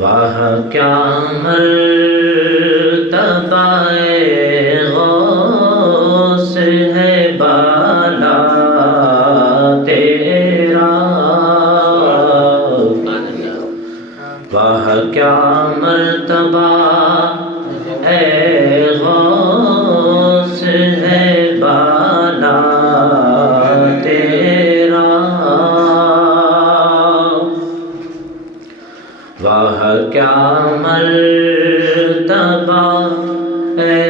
واہ کیا مرتبہ غوث ہے بالا تیرا، واہ کیا مرتبہ اے غوث ہے بالا تیرا، واہ کیا مرتبہ اے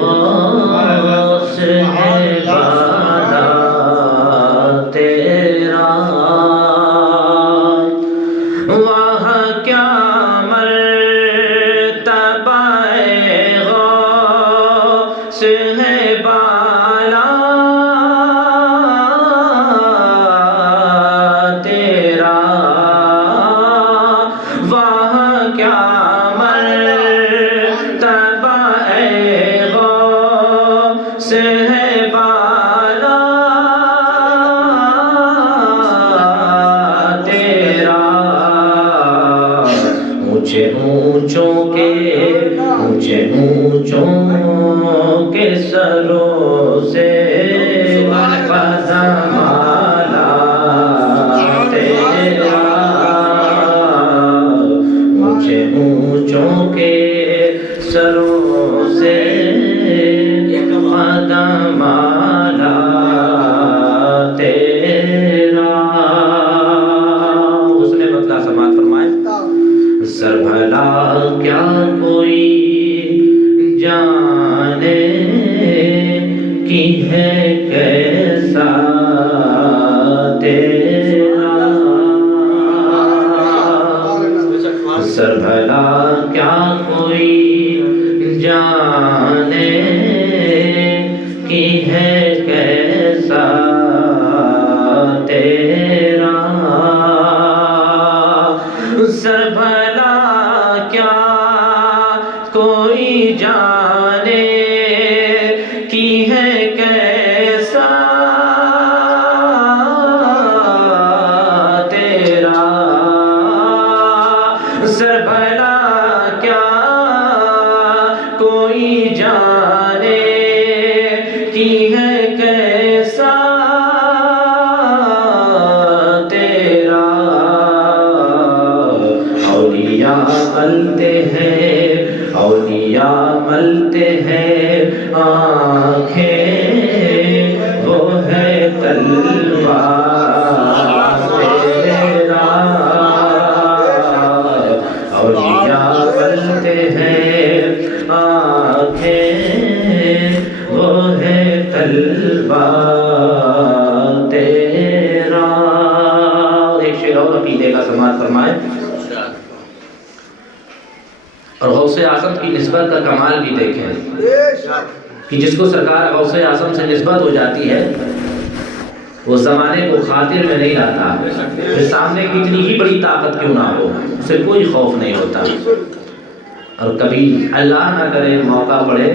غوث ہے بالا تیرا، واہ کیا مرتبہ اے غوث ہے بالا تیرا، واہ کیا مرتبہ اے غوث ہے بالا تیرا، اونچے اونچوں کے سروں سے پدمالا تیرا، اونچے اونچوں کے سروں سے پدمالا تیرا، اس نے مطلع سماعت فرمائے، سر بھلا کیا کوئی جانے کی ہے کیسا تیرا، سر بھلا کیا کوئی جانے کی ہے کیسا تیرا، سر بھلا کیا کوئی جانے کی ہے کیسا تیرا، سر بھلا کیا کوئی جانے کی ہے کیسا تیرا، اولیاء ملتے ہیں آنکھیں وہ ہے تلوار تیرا، اولیاء ملتے ہیں آنکھیں وہ ہے تلوار تیرا، ایک شعر اور عقیدے کا سماعت فرمائے، اور غوث اعظم کی نسبت کا کمال بھی دیکھیں کہ جس کو سرکار غوث اعظم سے نسبت ہو جاتی ہے وہ زمانے کو خاطر میں نہیں لاتا، پھر سامنے کتنی ہی بڑی طاقت کیوں نہ ہو اسے کوئی خوف نہیں ہوتا، اور کبھی اللہ نہ کرے موقع پڑے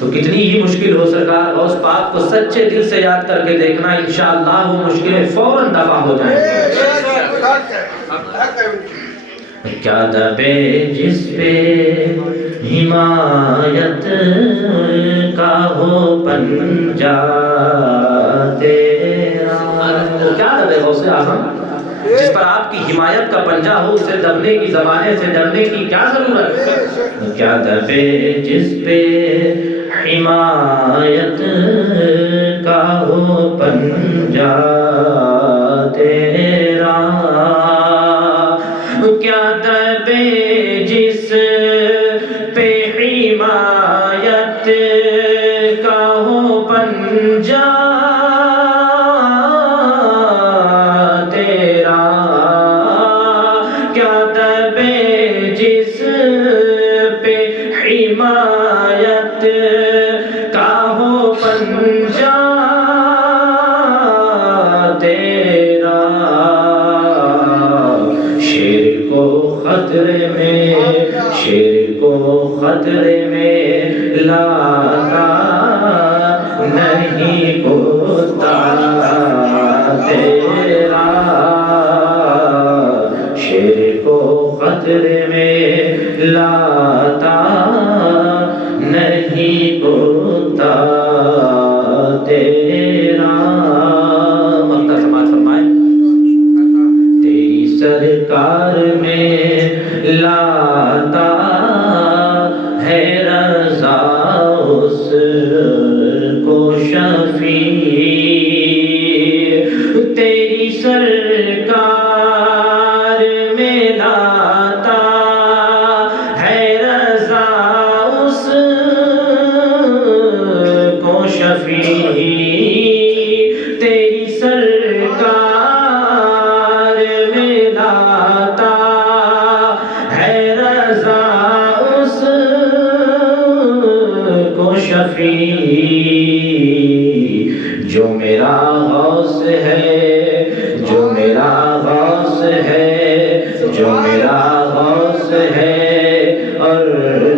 تو کتنی ہی مشکل ہو سرکار غوث پاک کو سچے دل سے یاد کر کے دیکھنا، انشاءاللہ وہ مشکلیں فوراً دفع ہو جائیں گی۔ کیا دبے جس پہ حمایت کا ہو پنجہ تیرا، وہ کیا دبے غوث اعظم جس پر آپ کی حمایت کا پنجہ ہو، اسے دبنے کی، زمانے سے ڈرنے کی کیا ضرورت ہے، کیا دبے جس پہ حمایت کا ہو پنجہ تیرا، کیا دبے جس پہ حمایت کا ہو پنجہ تیرا، کیا دبے جس پہ حمایت کا ہو پنجہ تیرا، شیر کو خطرے میں لاتا نہیں ہوتا تیرا، شیر کو خطرے تیری سرکار میں لاتا ہے رضا اس کو شفیع، تیری سرکار میں لاتا ہے رضا اس کو شفیع، جو میرا غوث ہے، جو میرا غوث ہے، جو میرا غوث ہے، اور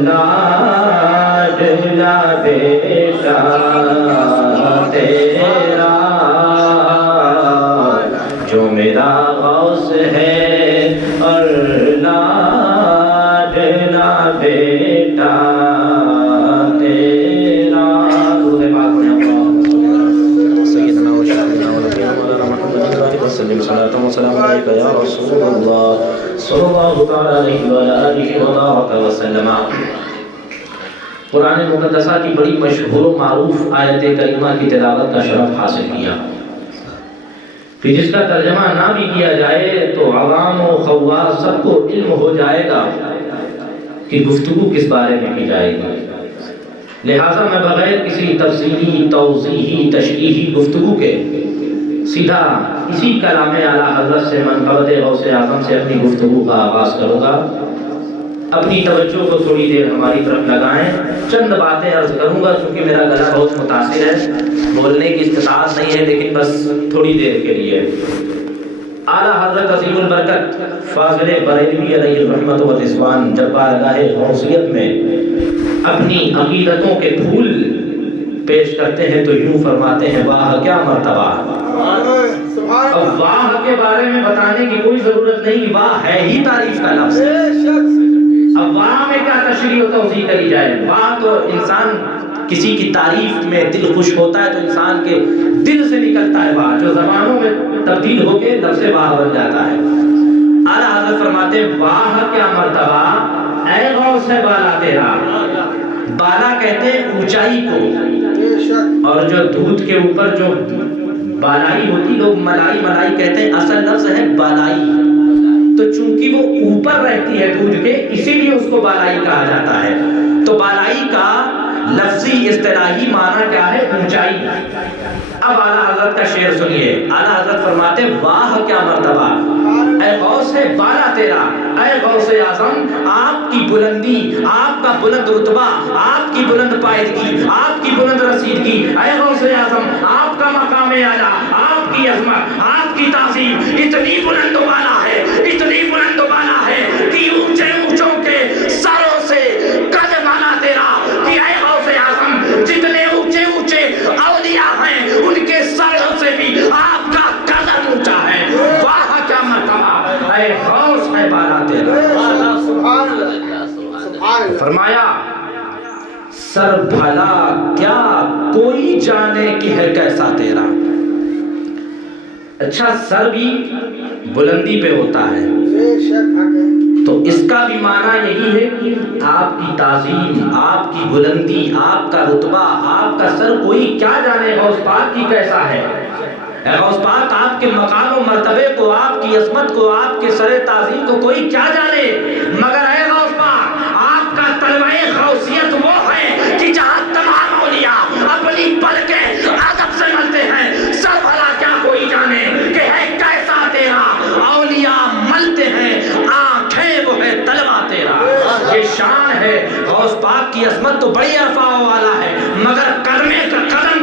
لاڈلا بیٹا تیرا، جو میرا غوث ہے اور لاڈلا بیٹا تیرا۔ درود پاک میں وسلم صلاة وسلام عليك يا رسول الله صلى الله تعالى عليه وعلى آله وبارك وسلم۔ قرآن مقدسہ کی بڑی مشہور و معروف آیت کریمہ کی تلاوت کا شرف حاصل کیا، پھر جس کا ترجمہ نہ بھی کیا جائے تو عوام و خواص سب کو علم ہو جائے گا کہ گفتگو کس بارے میں کی جائے گی، لہٰذا میں بغیر کسی تفصیلی توضیحی تشریحی گفتگو کے سیدھا اسی کلام اعلیٰ حضرت سے منقبت غوث اعظم سے اپنی گفتگو کا آغاز کروں گا۔ اپنی توجہ کو تھوڑی دیر ہماری طرف لگائیں، چند باتیں عرض کروں گا کیونکہ میرا گلا بہت متاثر ہے، بولنے کی استطاعت نہیں ہے، لیکن بس تھوڑی دیر کے لیے۔ اعلیٰ حضرت عظیم البرکت فاضل بریلوی علیہ الرحمت و رضوان جب بارگاہ غوثیت میں اپنی عقیدتوں کے پھول پیش کرتے ہیں تو یوں فرماتے ہیں، واہ کیا مرتبہ۔ اب واہ کے بارے میں بتانے کی کوئی ضرورت نہیں، واہ ہے ہی تعریف کا لفظ۔ اب واہ میں کیا تشریح و توضیح کری جائے، واہ تو انسان کسی کی تعریف میں دل خوش ہوتا ہے تو انسان کے دل سے نکلتا ہے واہ، جو زبانوں میں تبدیل ہو کے لفظ واہ بن جاتا ہے۔ اعلیٰ حضرت فرماتے ہیں، واہ کیا مرتبہ اے غوث ہے بالا تیرا۔ بالا کہتے ہیں اونچائی کو، اور جو دودھ کے اوپر جو بالائی ہوتی، لوگ ملائی ملائی کہتے ہیں، اصل لفظ ہے بالائی، تو چونکہ وہ اوپر رہتی ہے دودھ کے اسی لیے اس کو بالائی کہا جاتا ہے۔ تو بالائی کا لفظی اصطلاحی معنی کیا ہے؟ اونچائی۔ اب اعلیٰ حضرت کا شعر سنیے، اعلیٰ حضرت فرماتے ہیں، واہ کیا مرتبہ اے غوث ہے بالا تیرا، اے غوث اعظم آپ کی بلندی، آپ کا بلند رتبہ، آپ کی بلند پائیدگی، آپ کی بلند رسیدگی، اے غوث اعظم آپ کا مقام اعلیٰ، آپ کی عظمت، آپ کی تعظیم اتنی بلند و بالا ہے، اتنی بلند و بالا ہے کہ اونچے اونچوں کے سروں سے قد مانا تیرا، کہ اے غوث اعظم جتنے اونچے اونچے اولیاء ہیں ان کے سروں سے بھی آپ کا قدم اونچا ہے۔ واہ کیا مرتبہ اے غوث ہے بالا تیرا۔ فرمایا سر بھلا کیا کوئی جانے کہ ہے کیسا تیرا۔ اچھا، سر بھی بلندی پہ ہوتا ہے تو اس کا بھی معنی یہی ہے کہ آپ کی تعظیم، آپ کی بلندی، آپ کا رتبہ، آپ کا سر کوئی کیا جانے غوث پاک کی کیسا ہے۔ اے غوث پاک آپ کے مقام و مرتبے کو، آپ کی عظمت کو، آپ کے سر تعظیم کو کوئی کیا جانے، مگر اے غوث پاک آپ کا طلوع غوثیت وہ ہے کہ جہاں تمام اولیاء اپنی پلکیں ادب سے ملتے ہیں، سر بھلا کیا کوئی جانے کہ ہے کیسا تیرا۔ اولیاء ملتے ہیں، آنکھیں وہ ہے طلوع تیرا۔ یہ شان ہے غوث پاک کی عظمت تو بڑی ارفع والا ہے، مگر قدم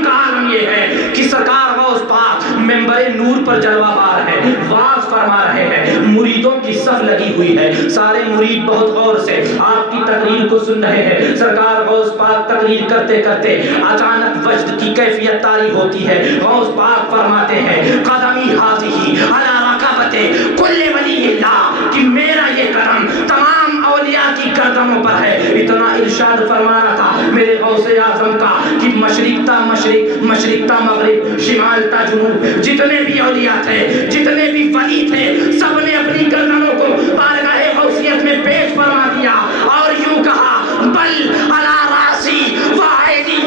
کا عالم یہ ہے کہ سرکار غوث پاک منبر نور پر جلوہ بار ہے، واز فرما رہے ہیں، مریدوں کی صف لگی ہوئی ہے، سارے مرید بہت غور سے آپ کی تقریر کو سن رہے ہیں۔ سرکار غوث پاک تقریر کرتے کرتے اچانک وجد کی کیفیت طاری ہوتی ہے، غوث پاک فرماتے ہیں، قدمی حاضی علی رکبت کل ولی اللہ، کہ میرا یہ قدم تمام اولیاء کی گردنوں پر ہے۔ اتنا ارشاد فرمانا تھا میرے غوث اعظم کا کہ مشرق تا مشرق، مشرق تا مغرب، شمال تا جنوب، جتنے بھی اولیاء تھے، جتنے بھی ولی تھے، سب نے اپنی گردنوں کو بارگاہ غوثیت میں پیش فرما دیا اور یوں کہا، بل علی راسی وعینی۔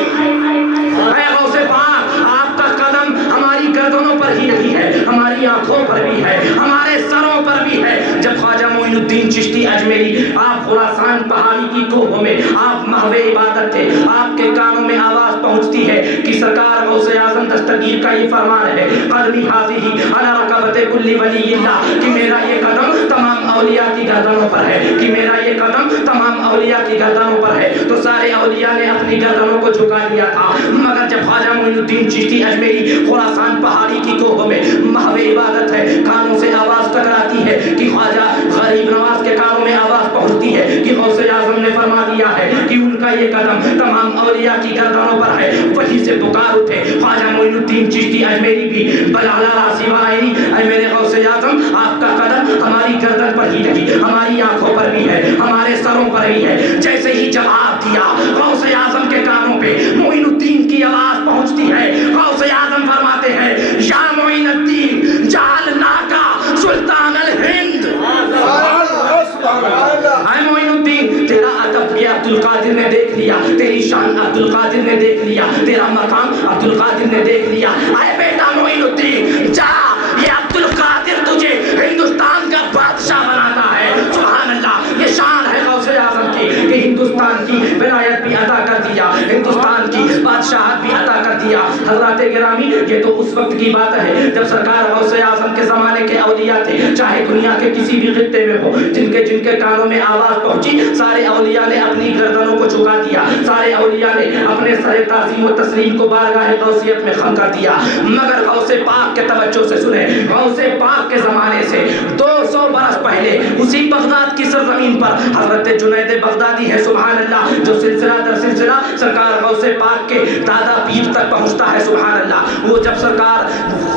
اے غوث پاک آپ کا قدم ہماری گردنوں پر ہی نہیں ہے، ہماری ہماری آنکھوں پر بھی ہے، ہمارے سروں پر بھی ہے۔ جب خواجہ معین الدین چشتی اجمیری آپ خراسان پہاڑی کی کوہوں میں آپ محو عبادت تھے، آپ کے کانوں میں آواز پہنچتی ہے کہ سرکار غوث اعظم دستگیر کا یہ فرمان ہے، قدمی حاضی علی رکبت کل ولی اللہ، کہ میرا یہ قدم تمام اولیاء کی گردنوں پر ہے، کہ میرا یہ قدم تمام اولیاء کی گردنوں پر ہے۔ تو سارے اولیاء نے اپنی گردنوں کو جھکا دیا تھا، مگر جب خواجہ معین الدین چشتی اجمیری خراسان پہاڑی کی کوہوں میں محو عبادت ہے، کانوں سے آواز ٹکراتی ہے کہ خواجہ غریب نواز کے کانوں میں آواز پہنچتی ہے کہ غوث اعظم نے فرما دیا ہے کہ ان کا یہ قدم تمام اولیاء کی گردنوں پر ہے، وہیں سے پکار اٹھے خواجہ معین الدین چشتی اجمیری بھی، بلالا راسی وائنی، اے میرے غوث اعظم آپ کا قدم ہماری گردن پر ہی نہیں، ہماری آنکھوں پر بھی ہے، ہمارے سروں پر بھی ہے۔ جیسے ہی جواب دیا غوث اعظم کے کانوں پہ معین الدین کی آواز پہنچتی ہے، غوث اعظم فرماتے ہیں یا معین الدین جعلناکا سلطان الہند، اے معین الدین تیرا ادب یہ عبد القادر نے دیکھ لیا، تیری شان عبد القادر نے دیکھ لیا، تیرا مقام عبد القادر نے دیکھ لیا، اے بیٹا معین الدین جا، یہ عبد القادر تجھے ہندوستان کا بادشاہ بناتا ہے۔ سبحان اللہ، یہ شان ہے غوث اعظم کی کہ ہندوستان کی ولایت بھی عطا کر دیا، ہندوستان کی بادشاہت بھی عطا کر دیا۔ حضرات گرامی، یہ تو اس وقت کی بات ہے جب سرکار غوث اعظم کے زمانے کے اولیاء تھے، چاہے دنیا کے کسی بھی خطے میں ہو، جن کے کانوں میں آواز پہنچی، سارے اولیاء نے اپنی گردنوں کو جھکا دیا، سارے اولیاء نے اپنے سر تعظیم و تسلیم کو بارگاہ غوثیت میں خم کر دیا۔ مگر غوث پاک کے توجہ سے سنیں، غوث پاک کے زمانے سے 200 برس پہلے اسی بغداد کی سرزمین پر حضرت جنید بغدادی ہے، سبحان اللہ، جو سلسلہ در سلسلہ سرکار غوث پاک کے دادا پیر تک پہنچتا ہے، سبحان اللہ۔ وہ جب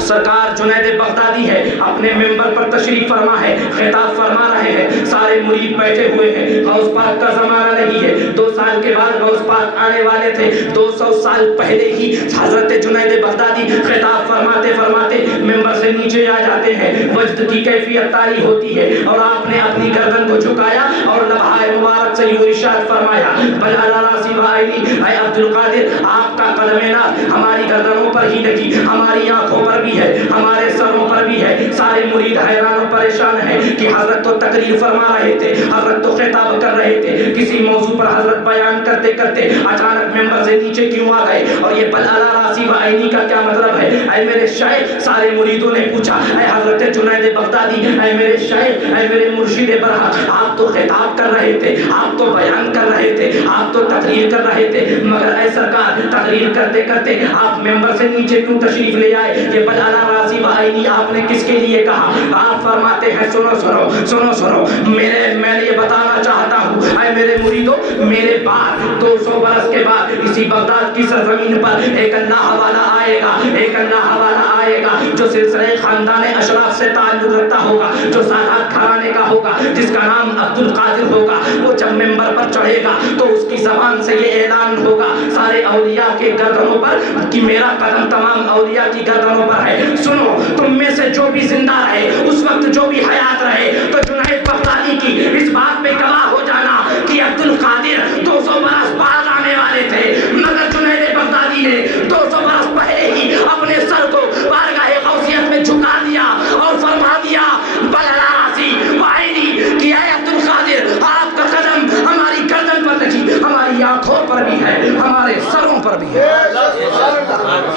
سرکار جنید بغدادی ہے، اپنے ممبر پر تشریف فرما ہے، خطاب فرما رہے ہیں، سارے مرید بیٹھے ہوئے ہیں، غوث پاک کا زمانہ نہیں ہے، 2 سال کے بعد غوث پاک آنے والے تھے، 200 سال پہلے ہی حضرت جنید بغدادی خطاب فرماتے فرماتے ممبر سے نیچے آ جاتے ہیں، وجد کی کیفیت طاری ہوتی ہے، اور آپ نے اپنی گردن کو جھکایا اور لبھائے مبارک سے یوں ارشاد فرمایا، بلالا راسی وائنی، اے عبد القادر آپ کا قدم ناز ہماری گردنوں پر ہی نہیں، ہماری آنکھوں پر بھی ہے، ہمارے سروں پر بھی ہے۔ سارے مرید حیران و پریشان ہیں کہ حضرت تو تقریر فرما رہے تھے، حضرت تو خطاب کر رہے تھے، کسی موضوع پر حضرت بیان کرتے کرتے اچانک ممبر سے نیچے کیوں آ گئے، اور یہ بلالا راسی وائنی کا کیا مطلب ہے؟ اے میرے شیخ، سارے مریدوں نے پوچھا، اے حضرت جنید بغدادی، اے میرے شیخ، اے میرے مرشد برحق، آپ تو خطاب کر رہے تھے، آپ تو بیان کر رہے تھے، آپ تو تقریر کر رہے تھے، مگر اے سرکار تقریر کرتے کرتے آپ ممبر سے نیچے کیوں تشریف لے آئے؟ یہ بلالا راسی وائنی آپ نے کس کے لیے کہا؟ آپ فرماتے ہیں سنو سنو سنو سنو، میں یہ بتانا چاہتا ہوں، اے میرے مریدوں، میرے بعد 200 برس کے بعد اسی بغداد کی سرزمین پر ایک اللہ والا آئے گا، ایک اللہ والا آئے گا جو سلسلہ خاندان اشراف سے تعلق رکھتا ہوگا، جو سادات گھرانے کا ہوگا، جس کا نام عبد القادر ہوگا۔ وہ جب ممبر پر چڑھے گا تو اس کی زبان سے یہ اعلان ہوگا سارے اولیاء کے گردنوں پر کہ میرا قدم تمام اولیاء کی گردنوں پر ہے۔ سنو، تم میں سے جو بھی زندہ رہے، اس وقت جو بھی حیات رہے، تو جنید بغدادی کی اس بات پہ گواہ ہو جانا کہ عبد القادر 200 برس بعد آنے والے تھے، مگر جنید بغدادی نے 200 برس پہلے ہی اپنے سر کو بارگاہ غوثیت میں جھکا دیا اور فرما دیا، بلالا راسی وائنی، کہ اے عبد القادر آپ کا قدم ہماری گردن پر نہیں، ہماری آنکھوں پر بھی ہے، ہمارے سروں پر بھی ہے۔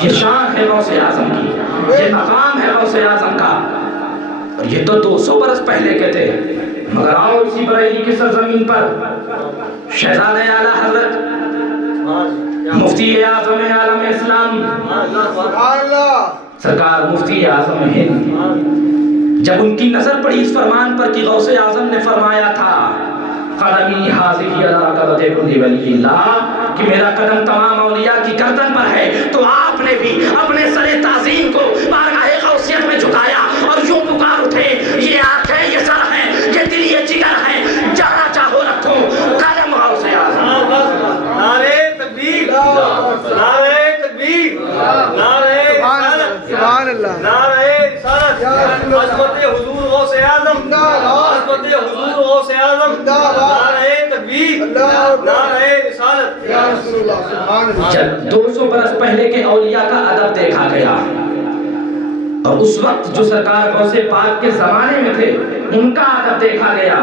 یہ شان ہے غوث اعظم کی، یہ مقام ہے غوث اعظم کا، اور یہ تو 200 برس پہلے کے تھے۔ مگر آؤ اسی بریلی کی سرزمین پر شہزادہ اعلیٰ حضرت مفتی اعظم عالم اسلام سرکار مفتی اعظم ہند، جب ان کی نظر پڑی اس فرمان پر کہ غوث اعظم نے فرمایا تھا قدمی حاضر علی رکبت کل ولی اللہ، کہ میرا قدم تمام اولیاء کی گردن پر ہے، تو آپ نے بھی اپنے سر تعظیم کو بارگاہ غوثیت میں جھکایا اور یوں پکار اٹھے، یہ آنکھ ہے، یہ سر ہے، یہ دل، یہ جگر ہے، جہاں چاہو رکھو قدم غوث اعظم۔ نعرہ تکبیر، نعرہ تکبیر، نعرہ سبحان اللہ، نعرہ رسالت، عظمت حضور غوث اعظم، عظمت حضور غوث اعظم، نعرہ تکبیر، نعرہ رسالت، یا رسول اللہ، سبحان اللہ۔ جب 200 برس پہلے کے اولیاء کا ادب دیکھا گیا اور اس وقت جو سرکار غوث پاک کے زمانے میں تھے ان کا ادب دیکھا گیا،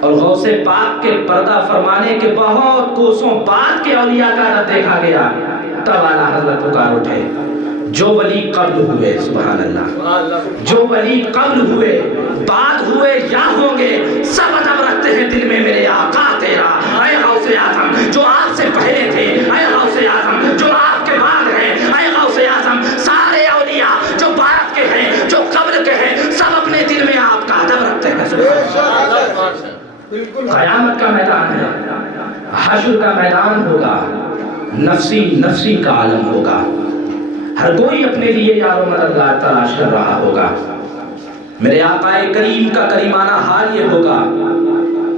اور غوث پاک کے پردہ فرمانے کے بہت کوسوں بعد کے اولیاء کا ادب دیکھا گیا، تب اعلیٰ حضرت پکار اٹھے جو ولی قبل ہوئے، سبحان اللہ، جو ولی قبل ہوئے، بعد ہوئے یا ہوں گے، سب ادب رکھتے ہیں دل میں میرے آقا تیرا، اے غوث اعظم جو آپ سے پہلے تھے، اے غوث اعظم جو آپ کے بعد ہیں، اے غوث اعظم سارے اولیاء جو بعد کے ہیں جو قبل کے ہیں سب اپنے دل میں آپ کا ادب رکھتے ہیں، سبحان اللہ۔ قیامت کا میدان ہے، حشر کا میدان ہوگا، نفسی نفسی کا عالم ہوگا، ہر کوئی اپنے لیے یار و مددگار تلاش کر رہا ہوگا۔ میرے آقا کریم کا کریمانہ حال یہ ہوگا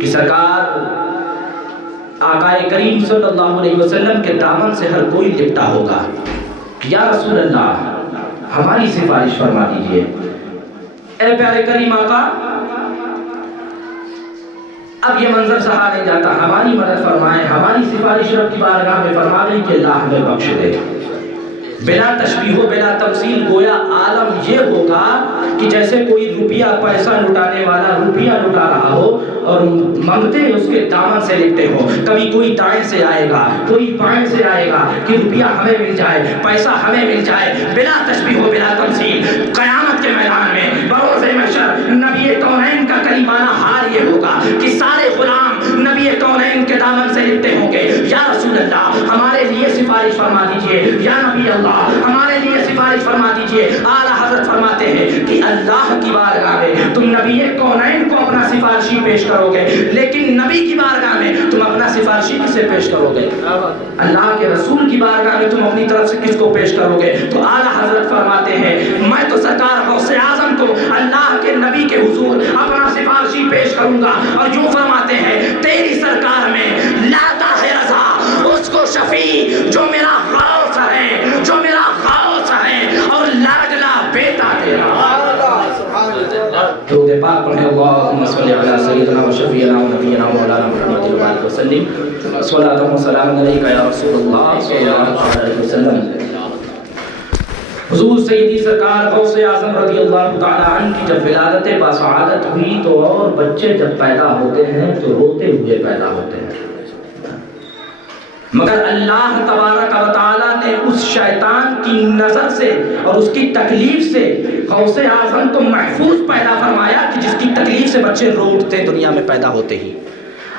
کہ سرکار آقا کریم صلی اللہ علیہ وسلم کے دامن سے ہر کوئی لپٹا ہوگا، یا رسول اللہ ہماری سفارش فرما دیجئے۔ اے پیارے کریم آقا اب یہ منظر سہا نہیں جاتا، ہماری مدد فرمائیں، ہماری سفارش رب کی بارگاہ میں فرما دیں کہ اللہ ہمیں بخش دے۔ بلا تشبیہ و بلا تمثیل گویا عالم یہ ہوگا کہ جیسے کوئی روپیہ پیسہ لٹانے والا روپیہ لٹا رہا ہو اور منگتے اس کے دامن سے لپٹے ہو، کبھی کوئی دائیں سے آئے گا کوئی بائیں سے آئے گا کہ روپیہ ہمیں مل جائے، پیسہ ہمیں مل جائے۔ بلا تشبیہ و بلا تمثیل قیامت کے میدان میں بروز محشر نبی کونین کا کریمانہ حال یہ ہوگا کہ سارے غلام نبی کونین کے دامن سے لپٹے ہوں گے، یا رسول اللہ ہمارے لیے سفارش فرما دیجئے، یا نبی اللہ ہمارے لیے سفارش فرما دیجئے۔ اعلیٰ حضرت فرماتے ہیں کہ اللہ کی بارگاہ میں تم نبی کونین کو اپنا سفارشی پیش کرو گے، لیکن نبی کی بارگاہ میں تم اپنا سفارشی کسے پیش کرو گے؟ اللہ کے رسول کی بارگاہ میں تم اپنی طرف سے کس کو پیش کرو گے؟ تو اعلیٰ حضرت فرماتے ہیں میں تو سرکار غوث اعظم کو اللہ کے نبی کے حضور اپنا سفارشی پیش کروں گا، اور یوں فرماتے ہیں تیری سرکار میں لاتا ہے رضا اس کو شفیع جو میرا غوث ہے، جو میرا غوث ہے اور لاڈلا بیٹا تیرا۔ درود پاک پڑھیں، اللہم صلی علی سیدنا و شفیعنا و نبینا و مولانا محمد وآلہ وسلم، صلاۃ و سلام علیکہ یا رسول اللہ صلی اللہ علیہ وسلم۔ حضور سیدی سرکار غوث اعظم رضی اللہ تعالی عنہ کی جب ولادت باسعادت ہوئی تو اور بچے جب پیدا ہوتے ہیں تو روتے ہوئے پیدا ہوتے ہیں، مگر اللہ تبارک و تعالی نے اس شیطان کی نظر سے اور اس کی تکلیف سے غوث اعظم کو محفوظ پیدا فرمایا کہ جس کی تکلیف سے بچے رو اٹھتے دنیا میں پیدا ہوتے ہی،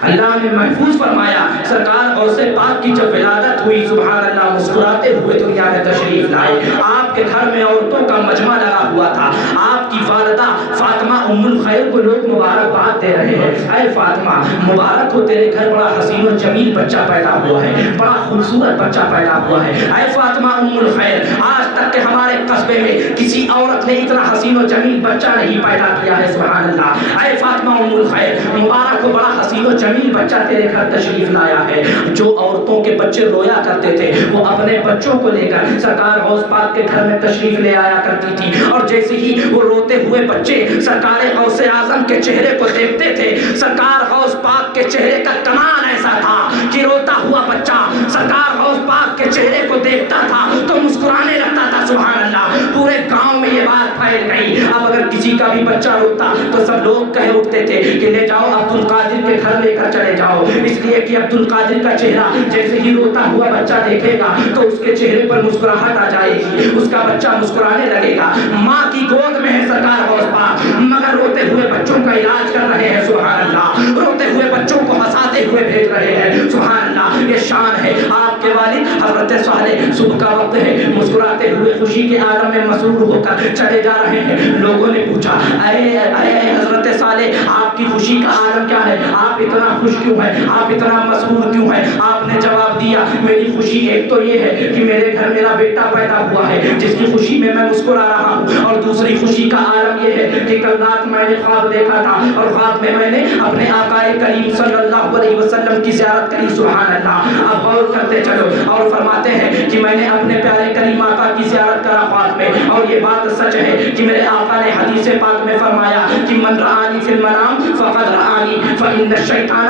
اللہ نے محفوظ فرمایا۔ سرکار غوث پاک کی جب ولادت ہوئی سبحان اللہ مسکراتے ہوئے دنیا میں تشریف لائے، آپ کے گھر میں عورتوں کا مجمع لگا ہوا تھا، آپ کی والدہ فاطمہ ام الخیر کو لوگ مبارکباد دے رہے ہیں، اے فاطمہ مبارک ہو تیرے گھر بڑا حسین و جمیل بچہ پیدا ہوا ہے، بڑا خوبصورت بچہ پیدا ہوا ہے، اے فاطمہ ام الخیر آج تک کہ ہمارے قصبے میں کسی عورت نے اتنا حسین و جمیل بچہ نہیں پیدا کیا ہے، سبحان اللہ، اے فاطمہ ام الخیر مبارک ہو، بڑا حسین و جمیل بچہ تیرے گھر تشریف لایا ہے۔ جو عورتوں کے بچے رویا کرتے تھے وہ اپنے بچوں کو لے کر سرکار غوث پاک کے گھر میں تشریف لے آیا کرتی تھی، اور جیسے ہی وہ روتے ہوئے بچے سرکار غوث اعظم کے چہرے کو دیکھتے تھے، سرکار غوث پاک کے چہرے کا کمال ایسا تھا کہ روتا ہوا بچہ سرکار غوث پاک کے چہرے کو دیکھتا تھا تو مسکرانے لگتا تھا، سبحان اللہ۔ پورے گاؤں میں یہ بات پھیل گئی، اب اگر کسی کا بھی بچہ روتا تو سب لوگ کہہ اٹھتے تھے کہ لے جاؤ عبد القادر کے گھر لے کر چلے جاؤ، اس لیے کہ عبد القادر کا چہرہ جیسے ہی روتا ہوا بچہ دیکھے گا تو اس کے چہرے پر مسکراہٹ آ جائے گی، اس کا بچہ مسکرانے لگے گا۔ ماں کی گود میں ہے سرکار غوث پاک مگر روتے ہوئے بچوں کا علاج کر رہے ہیں، سبحان اللہ، روتے ہوئے بچوں کو ہنساتے ہوئے بھیج رہے ہیں، سبحان اللہ۔ یہ شان ہے آپ کے والد حضرت صالح، صبح کا وقت ہے، مسکراتے ہوئے خوشی کے عالم میں مسرور ہو کر چلے جا رہے ہیں۔ لوگوں نے پوچھا اے حضرت صالح آپ کی خوشی کا عالم کیا ہے، آپ اتنا خوش کیوں ہیں، آپ اتنا مسرور کیوں ہیں؟ آپ نے جواب دیا میری خوشی ایک تو یہ ہے کہ میرے گھر میرا بیٹا پیدا ہوا ہے جس کی خوشی میں مسکرا رہا ہوں، اور دوسری خوشی کا عالم یہ ہے کہ کل رات میں نے خواب دیکھا تھا اور خواب میں نے اپنے آقا کریم صلی اللہ علیہ وسلم کی زیارت کری، سبحان اللہ۔ اب غور کرتے چلو، اور فرماتے ہیں کہ میں نے اپنے پیارے کریم آقا کی زیارت کرا خواب میں، اور یہ بات سچ ہے کہ میرے آقا نے حدیث پاک میں فرمایا کہ من رآنی رآنی فی المنام فقد رآنی فإن الشیطان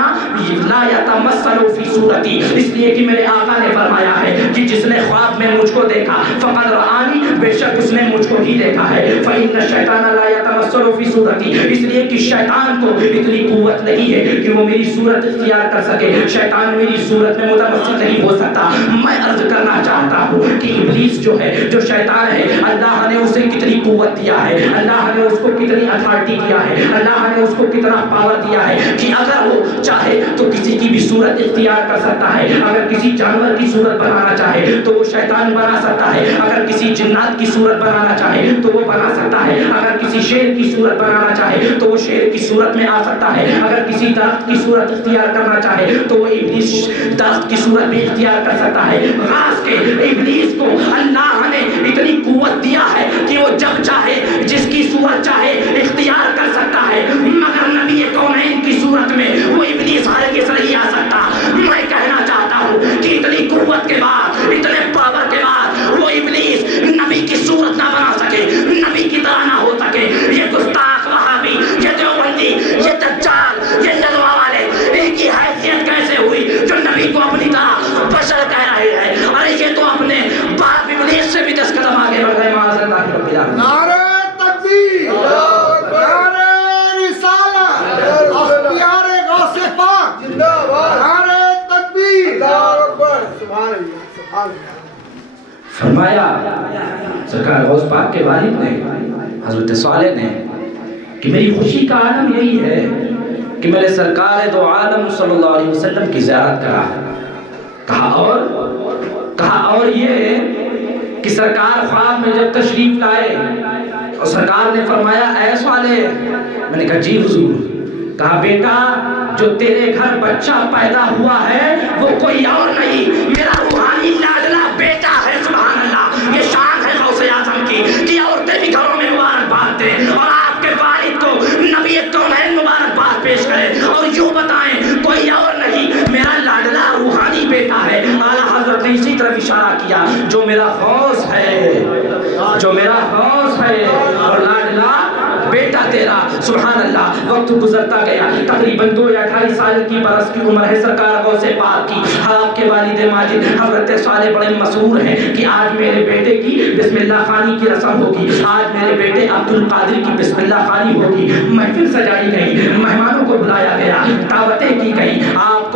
لا یتمثل فی صورتی، اس لیے کہ میرے آقا نے فرمایا ہے کہ جس نے خواب میں مجھ کو دیکھا فقد رآنی، بے شک اس نے مجھ کو ہی دیکھا ہے، فإن الشیطان لا یتمثل فی صورتی، اس لیے کہ شیطان کو اتنی قوت نہیں ہے کہ وہ میری صورت اختیار کر سکے، شیطان میری صورت میں متمثل نہیں ہو سکتا۔ میں عرض کرنا چاہتا ہوں کہ ابلیس جو ہے، جو شیطان ہے، اللہ نے اسے کتنی قوت دیا ہے، اللہ نے اس کو کتنی اتھارٹی دیا ہے، اللہ نے اس کو کتنا پاور دیا ہے کہ اگر وہ چاہے تو کسی کی بھی صورت اختیار کر سکتا ہے، اگر کسی جانور کی صورت بنانا چاہے تو وہ شیطان بنا سکتا ہے، اگر کسی جنات کی صورت بنانا چاہے تو وہ بنا سکتا ہے، اگر کسی شیر کی صورت بنانا چاہے تو وہ شیر کی صورت میں آ سکتا ہے، اگر کسی درخت کی صورت اختیار کرنا چاہے تو وہ ابلیس درخت کی صورت بھی اختیار کر سکتا ہے۔ غاز کے ابلیس کو اللہ نے اتنی قوت دیا ہے کہ وہ جب چاہے جس کی صورت چاہے اختیار کر سکتا ہے، مگر نبی کونین کی صورت میں وہ ابلیس ہرگز نہیں آ سکتا۔ میں کہنا چاہتا ہوں کہ اتنی قوت کے بعد، اتنے پاور کے بعد وہ ابلیس نبی کی صورت نہ بنا سکے، نبی کی طرح نہ ہو سکے۔ یہ گستاخ وہابی، یہ دیوبندی، یہ دجال، یہ ندوہ والے، ان کی حیثیت کیسے ہوئی جو نبی کو اپنی طرح بشر کہہ رہے ہیں؟ ارے یہ تو اپنے باپ ابلیس سے بھی 10 قدم آگے بڑھ گئے۔ معاذ اللہ رب العالمین۔ نعرہ تکبیر، نعرہ رسالت، اختیار غوث پاک، نعرہ تکبیر، اللہ اکبر، سبحان اللہ، سبحان اللہ۔ فرمایا سرکار غوث پاک کے والد نے، حضرت صالح نے، کہ میری خوشی کا عالم یہی ہے کہ میرے سرکار دو عالم صلی اللہ علیہ وسلم کی زیارت کرا۔ کہا اور یہ کہ سرکار خواب میں جب تشریف لائے اور سرکار نے فرمایا اے صالح، میں نے کہا جی حضور۔ کہا بیٹا جو تیرے گھر بچہ پیدا ہوا ہے وہ کوئی اور نہیں، میرا روحانی لاڈلا بیٹا ہے۔ سبحان اللہ، یہ شان ہے غوث اعظم کی کہ عورتیں بھی گھروں میں مبارکباد دیں اور آپ کے والد کو نبی کونین مبارکباد پیش کریں اور یوں بتائیں کوئی اور نہیں، میرا لاڈلا روحانی بیٹا ہے۔ اعلیٰ حضرت نے اسی طرف اشارہ کیا، جو میرا غوث ہے، جو میرا غوث ہے اور لاڈلا بیٹا تیرا۔ سبحان اللہ۔ وقت گزرتا گیا، تقریباً 2 یا 2.5 سال کی برس کی عمر ہے سرکار غوث پاک کی۔ آپ کے والد ماجد حضرت صالح بڑے مسرور ہیں کہ آج میرے بیٹے کی بسم اللہ خوانی کی رسم ہوگی، آج میرے بیٹے عبد القادر کی بسم اللہ خوانی ہوگی۔ محفل سجائی گئی، مہمانوں کو بلایا گیا، دعوتیں کی گئی، آپ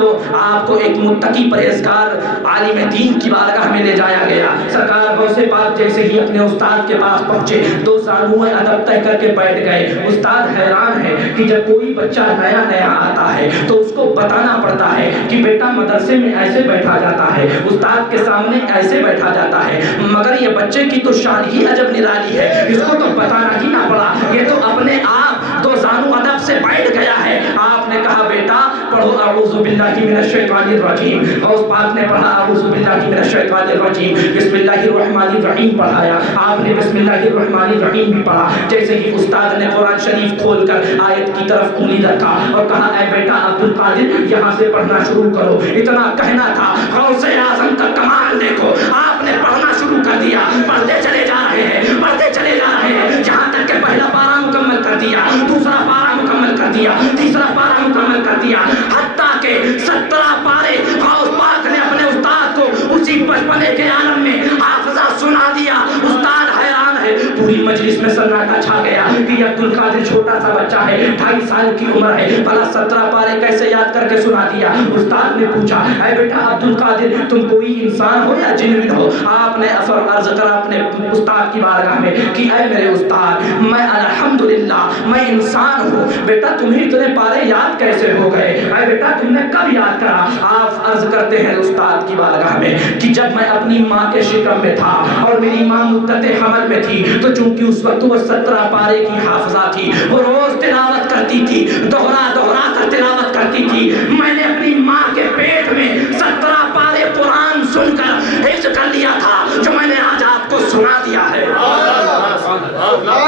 کو ایک متقی پرہیزگار عالم دین کی بارگاہ میں لے جایا گیا۔ سرکار غوث پاک جیسے ہی اپنے استاد کے پاس پہنچے، 2 زانوئے ادب طے کر کے بیٹھ گئے۔ استاد حیران ہے کہ جب کوئی بچہ نیا آتا ہے تو اس کو بتانا پڑتا ہے کہ بیٹا مدرسے میں ایسے بیٹھا جاتا ہے، استاد کے سامنے ایسے بیٹھا جاتا ہے، مگر یہ بچے کی تو شان ہی عجب نرالی ہے، اس کو تو بتانا ہی نہ پڑا، یہ تو اپنے آپ 2 زانو ادب سے بیٹھ گیا ہے۔ آپ نے کہا بیٹا پڑھو اعوذ باللہ من الشیطان الرجیم۔ غوث پاک نے پڑھا اعوذ باللہ من الشیطان الرجیم، بسم اللہ الرحمن الرحیم پڑھایا۔ آپ نے بسم اللہ الرحمن الرحیم بھی پڑھا۔ جیسے ہی استاد نے قرآن شریف کھول کر آیت کی طرف انگلی رکھا اور کہا اے بیٹا عبد القادر یہاں سے پڑھنا شروع کرو، اتنا کہنا تھا۔ غوث اعظم کا کمال دیکھو، آپ نے پڑھنا شروع کر دیا، پڑھتے چلے جا رہے ہیں، پڑھتے چلے جا رہے ہیں، جہاں تک کہ پہلا پارہ مکمل کر دیا، دوسرا پارہ مکمل کر دیا، تیسرا پارہ مکمل کر دیا، حتیٰ کہ 17 پارے غوث پاک نے اپنے استاد کو اسی بچپنے کے عالم میں حافظہ سنا دیا۔ استاد حیران ہے، پوری مجلس میں سناٹا چھا گیا کہ عبد القادر چھوٹا سا بچہ ہے، 2.5 سال کی عمر ہے، بھلا 17 پارے کیسے یاد کر کے سنا دیا؟ استاد نے پوچھا اے بیٹا عبد القادر تم کوئی انسان ہو یا جن ہو؟ آپ نے عرض کرا اپنے استاد کی بارگاہ میں کہ اے میرے استاد میں الحمدللہ میں انسان ہوں۔ بیٹا تمہیں اتنے پارے یاد کیسے ہو گئے؟ اے بیٹا تم نے کب یاد کرا؟ آپ عرض کرتے ہیں استاد کی بارگاہ میں کہ جب میں اپنی ماں کے شکم میں تھا اور میری ماں مدت حمل میں تھی تو چونکہ اس وقت وہ 17 پارے کی حافظہ تھی، وہ روز تلاوت کرتی تھی، دوہرا کر تلاوت کرتی تھی۔ میں نے اپنی ماں کے پیٹ میں 17 پارے قرآن سن کر حفظ کر لیا تھا جو میں نے آج آپ کو سنا دیا ہے۔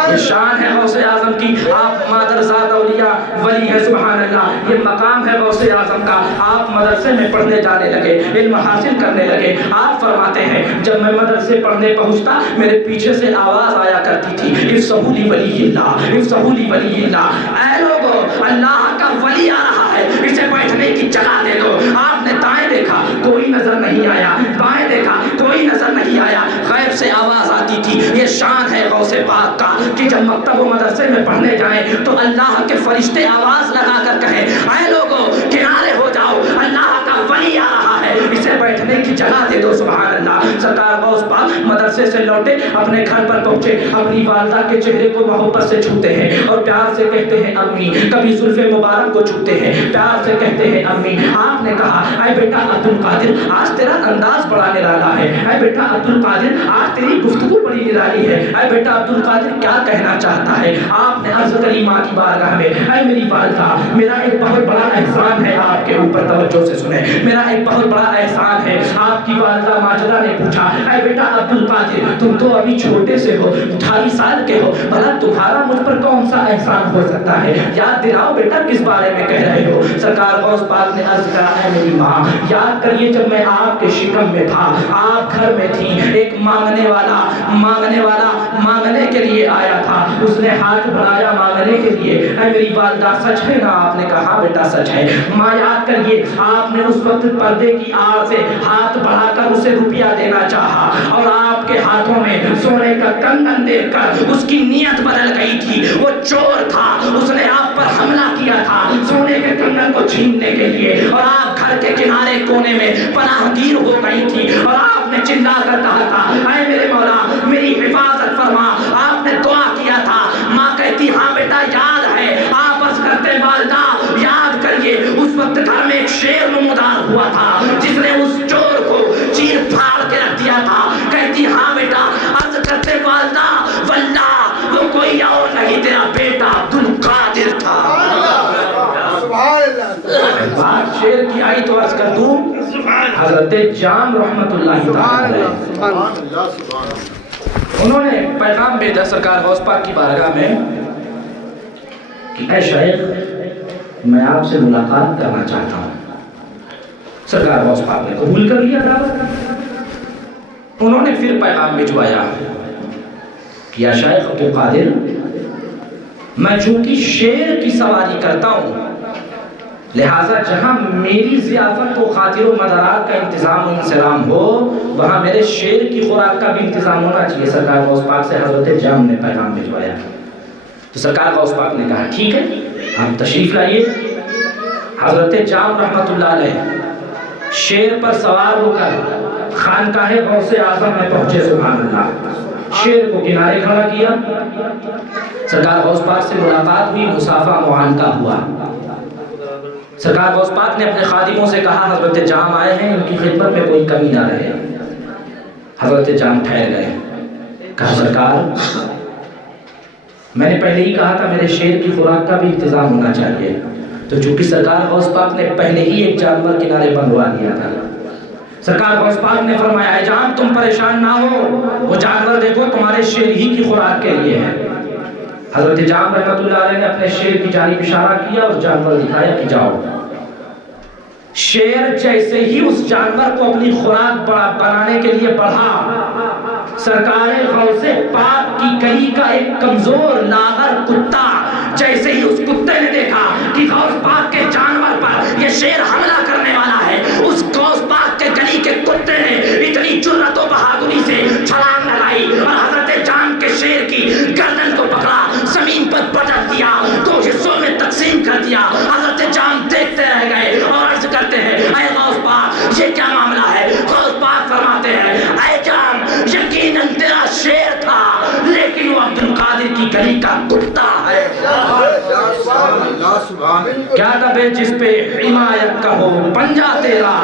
یہ شان ہے غوث اعظم کی، آپ مادرزاد اولیاء ولی ہے۔ سبحان اللہ، یہ مقام ہے غوث اعظم کا۔ آپ مدرسے میں پڑھنے جانے لگے، علم حاصل کرنے لگے۔ آپ فرماتے ہیں جب میں مدرسے پڑھنے پہنچتا میرے پیچھے سے آواز آیا کرتی تھی افصحوا لی ولی اللہ، افصحوا لی ولی اللہ۔ اے لوگو اللہ کا ولی آ رہا ہے، اسے بیٹھنے کی جگہ دے دو۔ آپ نے دائیں دیکھا کوئی نظر نہیں آیا، بائیں دیکھا کوئی نظر نہیں آیا، غیب سے آواز آتی تھی۔ یہ شان ہے غوث پاک کا کہ جب مکتب و مدرسے میں پڑھنے جائیں تو اللہ کے فرشتے آواز لگا کر کہیں اے لوگوں کنارے ہو جاؤ، اللہ کا ولی آ رہا ہے، اسے بیٹھنے کی جگہ دے دو۔ سبحان اللہ۔ سرکار غوث پاک مدرسے سے لوٹے، اپنے گھر پر پہنچے، اپنی والدہ کے چہرے کو محبت سے چھوتے ہیں اور پیار سے کہتے ہیں امی، کبھی زلف مبارک کو چھوتے ہیں، پیار سے کہتے ہیں امی۔ آپ نے کہا اے بیٹا عبد القادر آج تیرا انداز بڑا نرالا ہے، اے بیٹا عبد القادر آج تیری گفتگو بڑی نرالی ہے، اے بیٹا عبد القادر کیا کہنا چاہتا ہے؟ آپ نے عرض کری ماں کی بارگاہ میں اے میری والدہ، میرا ایک بہت بڑا احسان ہے آپ کے اوپر، توجہ سے سنیں، میرا ایک بہت بڑا احسان ہے۔ آپ کی والدہ ماجدہ نے پوچھا اے بیٹا عبد القادر تم تو ابھی چھوٹے سے ہو، 28 سال کے ہو، بھلا تمہارا مجھ پر کون سا احسان ہو سکتا ہے؟ یاد دلاؤ بیٹا کس بارے میں کہہ رہے ہو؟ سرکار غوث پاک نے عرض کرا اے میری ماں یاد کریے جب میں آپ کے شکم میں تھا، آپ گھر میں تھی، ایک مانگنے والا مانگنے کے لیے آیا تھا، اس نے ہاتھ بڑھایا مانگنے کے لیے۔ اے میری والدہ سچ ہے نا؟ آپ نے کہا بیٹا سچ ہے۔ ماں یاد کریے آپ نے اس وقت پردے کی آڑ سے ہاتھ بڑھا کر اسے روپیہ دینا چاہا اور آپ کے ہاتھوں میں سونے کا کنگن دیکھ کر اس کی نیت بدل گئی تھی، وہ چور تھا، اس نے آپ پر حملہ کیا تھا سونے کے کنگن کو چھیننے کے لیے، اور آپ گھر کے کنارے کونے میں پناہ گیر ہو گئی تھی اور آپ نے چلا کر کہا تھا اے میرے مولا میری حفاظت فرما۔ آپ نے دعا کیا تھا، ماں کہتی ہاں بیٹا یاد ہے۔ آپ عرض کرتے والدہ یاد کریے اس وقت گھر میں ایک شیر نمودار ہوا تھا جس نے اس چور کو چیر پھاڑ کے رکھ دیا تھا۔ کہتی ہاں بیٹا، عرض کرتے والدہ واللہ وہ کوئی اور نہیں تیرا بیٹا عبد القادر تھا۔ بات شیر کی آئی تو عرض کر دوں حضرت جام رحمت اللہ تعالی انہوں نے پیغام بھیجا سرکار غوث پاک کی بارگاہ میں کہ اے شیخ میں آپ سے ملاقات کرنا چاہتا ہوں۔ سرکار غوث پاک نے قبول کر لیا دعوت۔ انہوں نے پھر پیغام بھجوایا کہ یا شیخ عبد القادر میں چونکہ شیر کی سواری کرتا ہوں لہٰذا جہاں میری ضیافت و خاطر و مدارات کا انتظام و انسلام ہو وہاں میرے شیر کی خوراک کا بھی انتظام ہونا چاہیے۔ سرکار غوث پاک سے حضرت جام نے پیغام بھجوایا تو سرکار غوث پاک نے کہا ٹھیک ہے آپ تشریف لائیے۔ حضرت جام رحمت اللہ علیہ شیر پر سوار ہو کر خانقاہ غوث اعظم میں پہنچے۔ سبحان اللہ۔ شیر کو کنارے کھڑا کیا، سرکار غوث پاک سے ملاقات ہوئی، مصافحہ معانقہ ہوا۔ سرکار غوث پاک نے اپنے خادموں سے کہا حضرت جام آئے ہیں، ان کی خدمت میں کوئی کمی نہ رہے۔ حضرت جام ٹھہر گئے، کہا سرکار میں نے پہلے ہی کہا تھا میرے شیر کی خوراک کا بھی انتظام ہونا چاہیے، تو چونکہ سرکار غوث پاک نے پہلے ہی ایک جانور کنارے بنوا دیا تھا، سرکار غوث پاک نے فرمایا اے جان تم پریشان نہ ہو، وہ جانور دیکھو تمہارے شیر ہی کی خوراک کے لیے ہے۔ حضرت جام رحمت اللہ علیہ نے اپنے شیر کی جانب اشارہ کیا اور جانور دکھایا کہ جاؤ۔ شیر جیسے ہی اس جانور کو اپنی خوراک بنانے کے لیے بڑھا، سرکار غوث پاک کی گلی کا ایک کمزور لاغر کتا جیسے ہی اس کتے نے دیکھا کہ غوث پاک کے جانور پر یہ شیر حملہ کرنے والا ہے، اس غوث پاک کے گلی کے کتے نے اتنی جرأت و بہادری سے چھلانگ لگائی اور حضرت جان کے شیر کی گردن کو پکڑا، زمین پر پٹک دیا، دو حصوں میں تقسیم کر دیا۔ حضرت جان دیکھتے رہ گئے اور عرض کرتے ہیں اے غوث پاک یہ کیا معاملہ ہے؟ غوث پاک فرماتے ہیں اے جان یقیناً تیرا شیر تھا لیکن وہ عبد القادر کی گلی کا کتا ہے۔ کیا دبے جس پہ حمایت کا ہو پنجہ تیرا،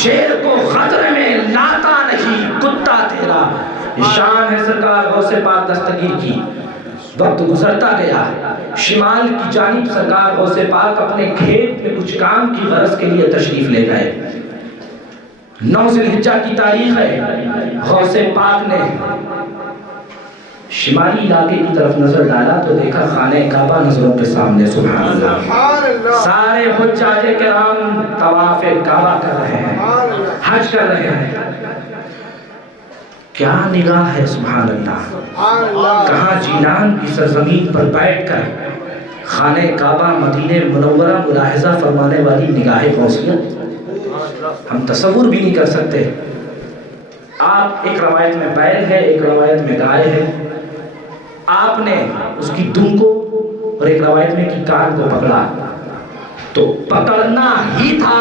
شیر کو خطرے میں لاتا نہیں کتا تیرا۔ شان ہے سرکار غوث پاک دستگیر کی۔ وقت گزرتا گیا، شمال کی جانب سرکار غوث پاک اپنے کھیت میں کچھ کام کی غرض کے لیے تشریف لے گئے۔ 9 ذی الحجہ کی تاریخ ہے، غوث پاک نے شمالی علاقے کی طرف نظر ڈالا تو دیکھا خانہ کعبہ نظروں کے سامنے۔ سبحان اللہ، سارے حجاج کرام طواف کعبہ کر رہے ہیں، حج کر رہے ہیں۔ کیا نگاہ ہے سبحان اللہ، کہاں جیلان کی سرزمین پر بیٹھ کر خانہ کعبہ مدینہ منورہ ملاحظہ فرمانے والی نگاہ غوثیت ہم تصور بھی نہیں کر سکتے. آپ ایک روایت میں بیل ہے، ایک روایت میں گائے ہے، آپ نے اس کی دم کو اور ایک روایت میں کی کان کو پکڑا. تو پکڑنا ہی تھا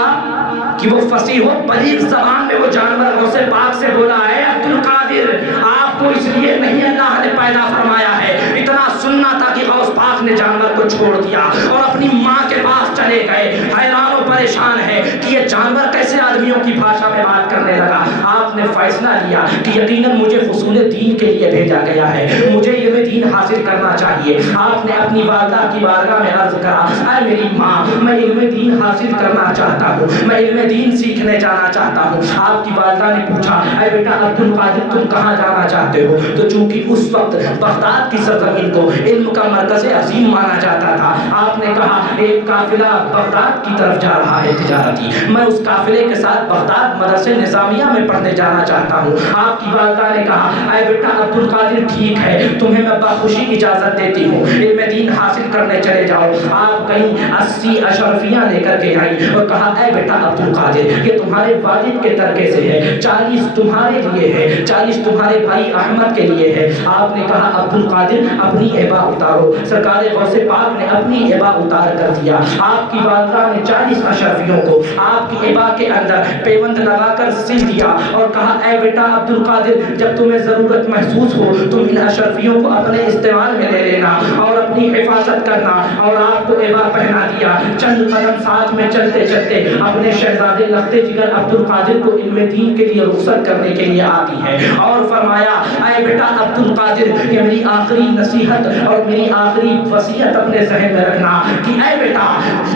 کہ وہ فصیح و بلیغ زبان میں وہ جانور غوث پاک سے بولا ہے عبد القادر آپ کو اس لیے نہیں اللہ نے پیدا فرمایا ہے. اتنا سننا تھا کہ غوث پاک نے جانور کو چھوڑ دیا اور اپنی ماں کے پاس چلے گئے. حیران و پریشان ہے کہ یہ جانور کیسے آدمیوں کی بھاشا میں بات کرنے لگا. آپ نے فیصلہ لیا کہ یقیناً مجھے حصول دین کے لیے بھیجا گیا ہے، مجھے علم دین حاصل کرنا چاہیے. آپ نے اپنی والدہ کی بارگاہ میں عرض کرا اے میری ماں میں علم دین حاصل کرنا چاہتا ہوں، میں علم دین سیکھنے جانا چاہتا ہوں. آپ کی والدہ نے پوچھا اے بیٹا عبد القادر تم کہاں جانا چاہتے ہو؟ تو چونکہ اس وقت بغداد کی سرزمین کو علم کا مرکز عظیم مانا جاتا تھا، آپ نے کہا ایک قافلہ بغداد کی طرف جا رہا ہے تجارتی، میں اس قافلے کے ساتھ بغداد مدرسے نظامیہ میں پڑھنے جانا چاہتا ہوں. آپ کی والدہ نے کہا اے بیٹا عبد القادر ٹھیک ہے تمہیں میں بخوشی اجازت دیتی ہوں، علم دین حاصل کرنے چلے جاؤ. آپ کہیں 80 اشرفیاں لے کر کے آئی اور کہا اے بیٹا عبد القادر یہ تمہارے والد کے ترکے سے ہے، 40 تمہارے لیے ہے، 40 تمہارے بھائی احمد کے لیے ہے. آپ نے کہا عبد القادر اپنی عبا اتارو. سرکار غوث پاک نے اپنی عبا اتار کر دیا. آپ کی والدہ نے 40 اشرفیوں کو آپ کی عبا کے اندر پیوند لگا کر سل دیا اور کہا اے بیٹا عبد القادر جب تمہیں ضرورت محسوس ہو تم ان اشرفیوں کو اپنے استعمال میں لے لینا اور اپنی حفاظت کرنا. اور آپ کو عبا پہنا دیا. چند قدم ساتھ میں چلتے چلتے اپنے شہزادے لختے جگر عبد القادر کو علم دین کے لیے رخصت کرنے کے لیے آتی ہے اور فرمایا اے بیٹا عبد القادر یہ میری آخری نصیحت اور میری آخری وصیت اپنے ذہن میں رکھنا کہ اے بیٹا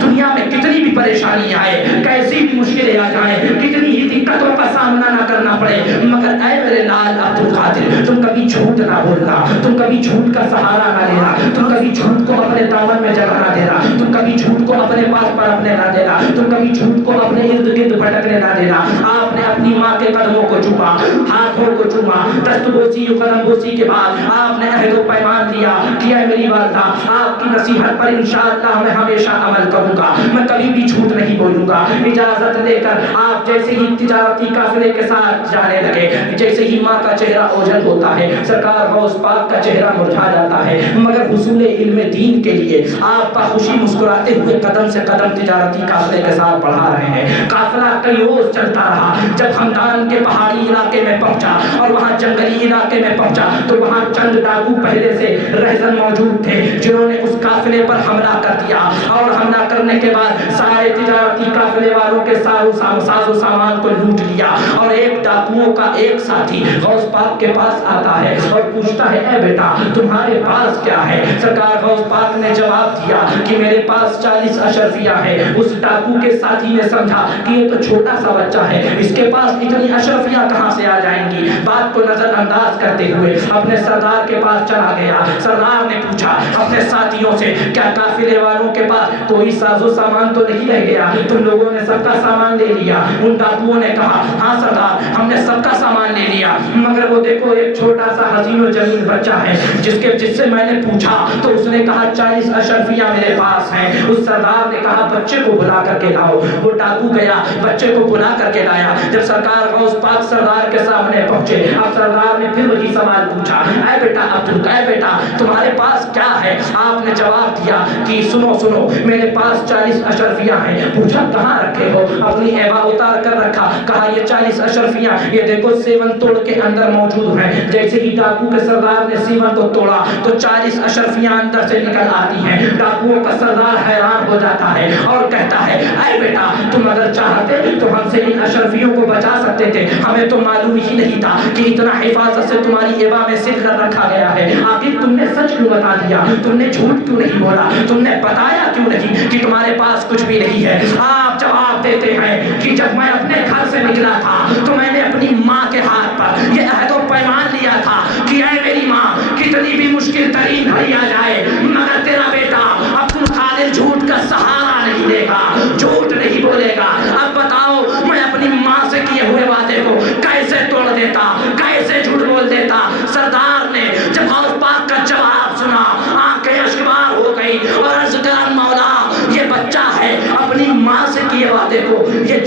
دنیا میں کتنی بھی پریشانی آئے، کیسی بھی مشکلیں آ جائیں، کتنی ہی دقتوں کا سامنا نہ کرنا پڑے، مگر اے میرے لال عبد القادر تم کبھی جھوٹ نہ بولنا، تم کبھی جھوٹ کا سہارا نہ لینا، تم کبھی جھوٹ کو اپنے دامن میں جگہ نہ دینا، تم کبھی جھوٹ کو اپنے پاس پرکھنے نہ دینا، تم کبھی جھوٹ کو اپنے ارد گرد بھٹکنے نہ دینا. آپ نے اپنی ماں کے قدموں کو چوما، ہاتھوں کو چوما، دست بوسی و قدم بوسی کے بعد آپ نے عہد و پیمان لیا کہ اے میری والدہ آپ کی نصیحت پر انشاءاللہ میں ہمیشہ عمل کروں گا، میں کبھی بھی جھوٹ نہیں بولوں گا. اجازت لے کر آپ جیسے ہی تجارتی قافلے کے ساتھ جانے لگے، جیسے ہی ماں کا چہرہ اوجھل ہوتا ہے سرکار غوث پاک کا چہرہ مرجھا جاتا ہے، مگر حصول علم دین کے لیے آپ کا خوشی مسکراتے ہوئے قدم سے قدم تجارتی قافلے کے ساتھ بڑھا رہے ہیں. قافلہ کئی روز چلتا رہا. جب ہمدان کے پہاڑی علاقے میں پہنچا اور وہاں جنگلی علاقے میں پہنچا تو وہاں چند ڈاکو پہلے سے رہزن موجود تھے جنہوں نے اس قافلے پر حملہ کر دیا اور حملہ کرنے کے بعد سارے تجارتی قافلے والوں کے ساز و سامان کو لوٹ لیا. اور ایک ڈاکوؤں کا ایک ساتھی غوث پاک کے پاس آتا ہے اور پوچھتا ہے اے بیٹا تمہارے پاس کیا ہے؟ سرکار غوث پاک نے جواب دیا کہ میرے پاس 40 اشرفیاں ہیں. اس ڈاکو کے ساتھی نے سمجھا کہ یہ تو چھوٹا سا بچہ ہے، اس کے پاس اتنی اشرفیاں کہاں سے آ جائیں گی. بات کو نظر انداز کرتے ہوئے اپنے سردار کے پاس چلا گیا. سردار نے پوچھا اپنے ساتھیوں سے کیا قافلے والوں کے پاس کوئی ساز و سامان تو نہیں رہ گیا؟ تم لوگوں نے سب کا سامان لے لیا؟ ان ڈاکوؤں نے کہا ہاں سردار ہم نے سب کا سامان لے لیا، مگر وہ دیکھو ایک چھوٹا سا حسین و جمیل بچہ ہے جس سے میں نے پوچھا تو اس نے کہا 40 اشرفیاں میرے پاس ہیں. اس سردار نے کہا بچے کو بلا کر کے لاؤ. وہ ڈاکو گیا بچے کو بلا کر کے لایا. جب سرکار غوث پاک سردار کے سامنے پہنچے اب سردار نے پھر وہی سوال پوچھا اے بیٹا اے بیٹا تمہارے پاس کیا ہے؟ آپ نے جواب دیا کہ سنو میرے پاس 40 اشرفیاں ہیں. پوچھا کہاں رکھے ہو؟ اپنی عبا اتار کر رکھا. کہا یہ 40 اشرفیاں یہ دیکھو سیون توڑ کے اندر موجود ہیں. جیسے ہی ڈاکو کے سردار نے سیون کو توڑا تو 40 اشرفیاں اندر سے نکل آتی ہیں. ڈاکوؤں کا سردار حیران ہو جاتا ہے اور کہتا ہے اے بیٹا تم اگر چاہتے تو ہم سے ان اشرفیوں کو بچا سکتے تھے، ہمیں تو معلوم ہی نہیں تھا کہ اتنا حفاظت سے تمہاری عبا میں سل کر رکھا گیا ہے. آخر تم نے سچ کیوں بتا دیا؟ تم نے جھوٹ کیوں نہیں بولا؟ تم نے بتایا کیوں نہیں کہ تمہارے پاس کچھ بھی نہیں ہے؟ آپ جواب دیتے ہیں کہ جب میں اپنے گھر سے نکلا تھا تو میں نے اپنی ماں کے ہاتھ پر یہ عہد و پیمان لیا تھا کہ اے میری ماں کتنی بھی مشکل ترین گھڑی آ جائے مگر تیرا بیٹا عبد القادر جھوٹ کا سہارا نہیں لے گا، جھوٹ نہیں بولے گا. اب بتاؤ میں اپنی ماں سے کیے ہوئے وعدے کو کیسے توڑ دیتا، کیسے جھوٹ بول دیتا؟ سردار نے جب غوث پاک کا جواب سنا آنکھیں اشکبار ہو گئی اور عرض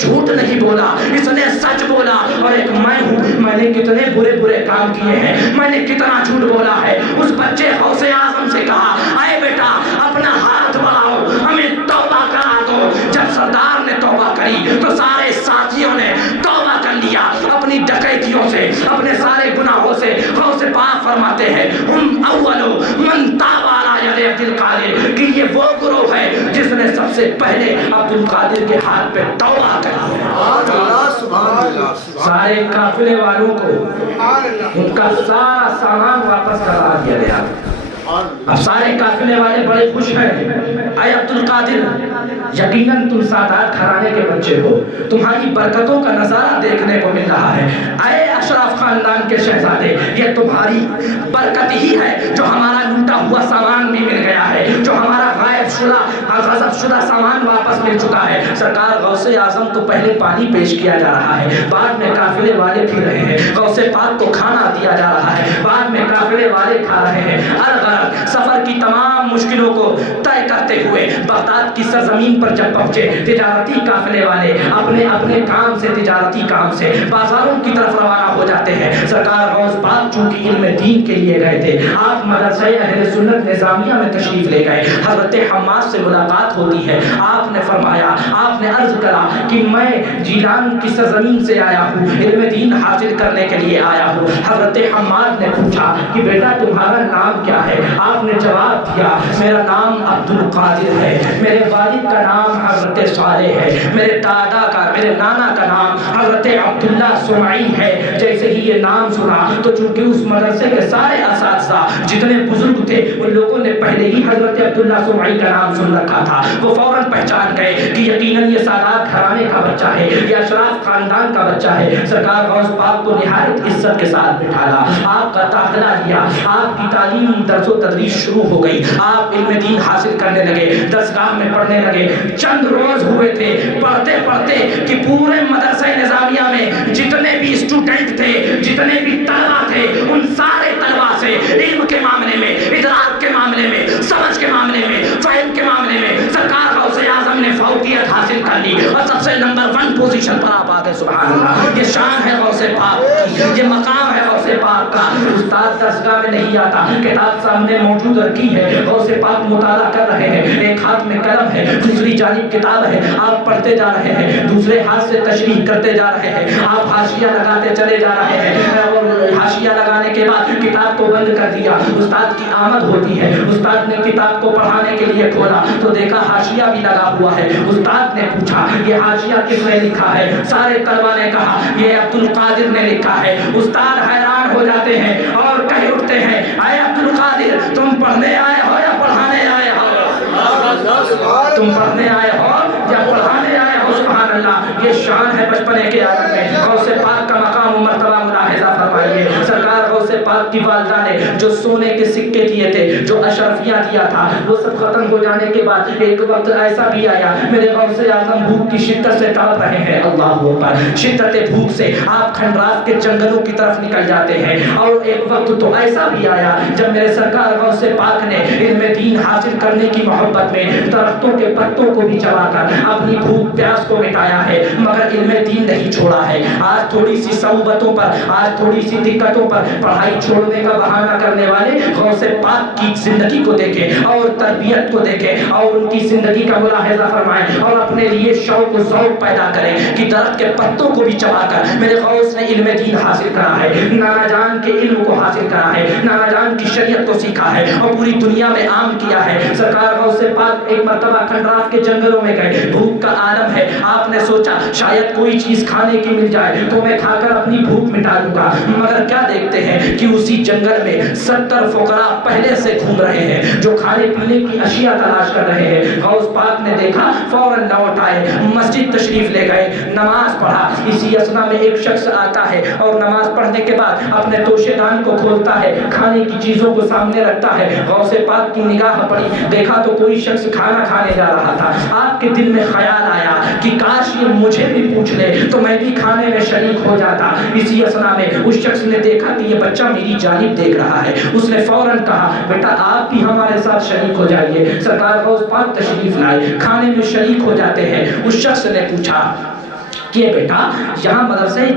جھوٹ نہیں بولا، اس نے سچ بولا، اور ایک میں ہوں، میں نے کتنے برے برے کام کیے ہیں، میں نے کتنا جھوٹ بولا ہے۔ اس بچے غوث اعظم سے کہا اے بیٹا اپنا ہاتھ بڑھاؤ ہمیں توبہ کرا دو۔ جب سردار نے توبہ کری تو سارے ساتھیوں نے توبہ کر لیا اپنی ڈکیتیوں سے، اپنے سارے گناہوں سے۔ غوث پاک فرماتے ہیں ہم اولو من تاب علی ید عبد القادر، کہ یہ وہ گروہ ہے جس نے سب سے پہلے عبد القادر کے ہاتھ پہ توبہ کری ہے۔ سارے قافلے والوں کو ان کا سارا سامان واپس کرا دیا گیا۔ اب سارے قافلے والے بڑے خوش ہیں، اے عبد القادر یقیناً تم سادات گھرانے کے بچے ہو، تمہاری برکتوں کا نظارہ دیکھنے کو مل رہا ہے۔ اے اشراف خاندان کے شہزادے، یہ تمہاری برکت ہی ہے جو ہمارا لوٹا ہوا سامان بھی مل گیا ہے، جو ہمارا غائب شدہ غصب شدہ سامان واپس مل چکا ہے۔ سرکار غوث اعظم کو پہلے پانی پیش کیا جا رہا ہے، بعد میں قافلے والے پی رہے ہیں، غوث پاک کو کھانا دیا جا رہا ہے، بعد میں قافلے والے کھا رہے ہیں۔ سفر کی تمام مشکلوں کو طے کرتے ہوئے بغداد کی سرزمین پر جب پہنچے، تجارتی قافلے والے اپنے اپنے کام سے، تجارتی کام سے بازاروں کی طرف روانہ ہو جاتے ہیں۔ سرکار غوث پاک چونکہ علم دین کے لیے گئے تھے، آپ مدرسہ اہل سنت نظامیہ میں تشریف لے گئے۔ حضرت حماد سے ملاقات ہوتی ہے، آپ نے فرمایا، آپ نے عرض کرا کہ میں جیلان کی سرزمین سے آیا ہوں، علم دین حاصل کرنے کے لیے آیا ہوں۔ حضرت حماد نے پوچھا کہ بیٹا تمہارا نام کیا ہے؟ آپ نے جواب دیا میرا نام عبد القادر ہے، میرے والد کا نام حضرت صالح ہے، میرے دادا کا، میرے نانا کا نام حضرت عبداللہ سمعی ہے۔ جیسے ہی یہ نام سنا تو چونکہ اس مدرسے کے سارے اساتذہ جتنے بزرگ تھے ان لوگوں نے پہلے ہی حضرت عبداللہ سمعی کا نام سن رکھا تھا، وہ فوراً پہچان گئے کہ یقیناً یہ سادات گھرانے کا بچہ ہے، یہ اشراف خاندان کا بچہ ہے۔ سرکار غوث پاک کو نہایت عزت کے ساتھ بٹھالا، آپ کا داخلہ لیا، آپ کی تعلیم درس و تدریس شروع ہو گئی، آپ علم دین حاصل کرنے لگے، درسگاہ میں پڑھنے لگے۔ چند روز ہوئے تھے، پڑھتے پڑھتے کہ پورے مدرسہ نظامیہ میں جتنے بھی اسٹوڈنٹ تھے، جتنے بھی طلبہ تھے، ان سارے طلبہ سے علم کے معاملے میں، ادراک کے معاملے میں، سمجھ کے معاملے میں، فہم کے معاملے میں سرکار غوث اعظم نے فوقیت حاصل کر لی اور سب سے نمبر 1 پوزیشن پر آپ آ گئے۔ سبحان اللہ، یہ شان ہے غوث پاک کی، یہ مقام ہے غوث پاک کا۔ استاد درسگاہ میں نہیں آتا، کتاب سامنے موجود رکھی ہے، غوث پاک مطالعہ کر رہے ہیں، ایک ہاتھ میں قلم ہے، دوسری جانب کتاب ہے، آپ پڑھتے جا رہے ہیں، دوسرے ہاتھ سے تشریح کرتے جا رہے ہیں، آپ حاشیہ لگاتے چلے جا رہے ہیں، اور حاشیہ لگانے کے بعد کتاب کو بند کر دیا۔ استاد کی آمد ہوتی ہے، استاد نے کتاب کو پڑھانے کے لیے کھولا تو دیکھا حاشیہ بھی لگا ہوا ہے۔ استاد نے پوچھا یہ حاشیہ کس نے لکھا ہے؟ سارے طلبہ نے کہا یہ عبد القادر نے لکھا ہے۔ استاد حیران ہو جاتے ہیں اور کہہ اٹھتے ہیں اے عبد القادر تم پڑھنے آئے ہو یا پڑھانے آئے ہو؟ تم پڑھنے آئے ہو یا پڑھانے آئے ہو؟ سبحان اللہ، یہ شان ہے بچپنے کے عالم میں۔ غوث پاک کا مقام و مرتبہ ملاحظہ فرمائیے۔ سرکار غوث پاک کی والدہ نے جو سونے کے سکے دیے تھے، جو اشرفیاں دیا تھا، وہ سب ختم ہو جانے کے بعد ایک وقت ایسا بھی آیا میرے غوث اعظم بھوک کی شدت سے تڑپ رہے ہیں، اللہ اکبر، شدت بھوک سے آپ کھنڈرات کے جنگلوں کی طرف نکل جاتے ہیں۔ اور ایک وقت تو ایسا بھی آیا جب میرے سرکار غوث پاک نے علم دین حاصل کرنے کی محبت میں درختوں کے پتوں کو بھی چبا کر اپنی بھوک پیاس کو مٹایا ہے، مگر علم دین نہیں چھوڑا ہے۔ آج تھوڑی سی صعوبتوں پر، آج تھوڑی سی دقتوں پر پڑھائی چھوڑنے کا بہانہ کرنے والے غوث پاک کی زندگی کو دیکھیں اور تربیت کو دیکھیں اور ان کی زندگی کا ملاحظہ فرمائیں اور اپنے لیے شوق و ذوق پیدا کریں کہ درخت کے پتوں کو بھی چبا کر میرے غوث نے علم دین حاصل کرا ہے، نانا جان کے علم کو حاصل کرا ہے، نانا جان کی شریعت کو سیکھا ہے اور پوری دنیا میں عام کیا ہے۔ سرکار غوث پاک ایک مرتبہ کھنڈرات کے جنگلوں میں گئے، بھوک کا عالم ہے، آپ نے سوچا شاید کوئی چیز کھانے کی مل جائے تو میں کھا کر اپنی بھوک مٹا لوں گا، مگر کیا دیکھتے ہیں کہ اسی جنگل میں 70 فقراء پہلے سے گھوم رہے ہیں جو کھانے پینے کی اشیاء تلاش کر رہے ہیں۔ غوث پاک نے دیکھا، فوراً لوٹ آئے، مسجد تشریف لے گئے، نماز پڑھا۔ اسی اثنا میں ایک شخص آتا ہے اور نماز پڑھنے کے بعد اپنے توشے دان کو کھولتا ہے، کھانے کی چیزوں کو سامنے رکھتا ہے۔ غوث پاک کی نگاہ پڑی، دیکھا تو کوئی شخص کھانا کھانے جا رہا تھا۔ آپ کے دل میں خیال آیا کہ کاش یہ مجھے بھی پوچھ لے تو میں بھی کھانے میں شریک ہو جاتا۔ اسی اثنا میں اس شخص نے دیکھا کہ یہ بچہ میری جانب دیکھ رہا ہے، اس نے فوراً کہا بیٹا آپ بھی ہمارے ساتھ شریک ہو جائیے۔ سرکار غوث پاک تشریف لائے، کھانے میں شریک ہو جاتے ہیں۔ اس شخص نے پوچھا کہ بیٹا یہاں مدرسے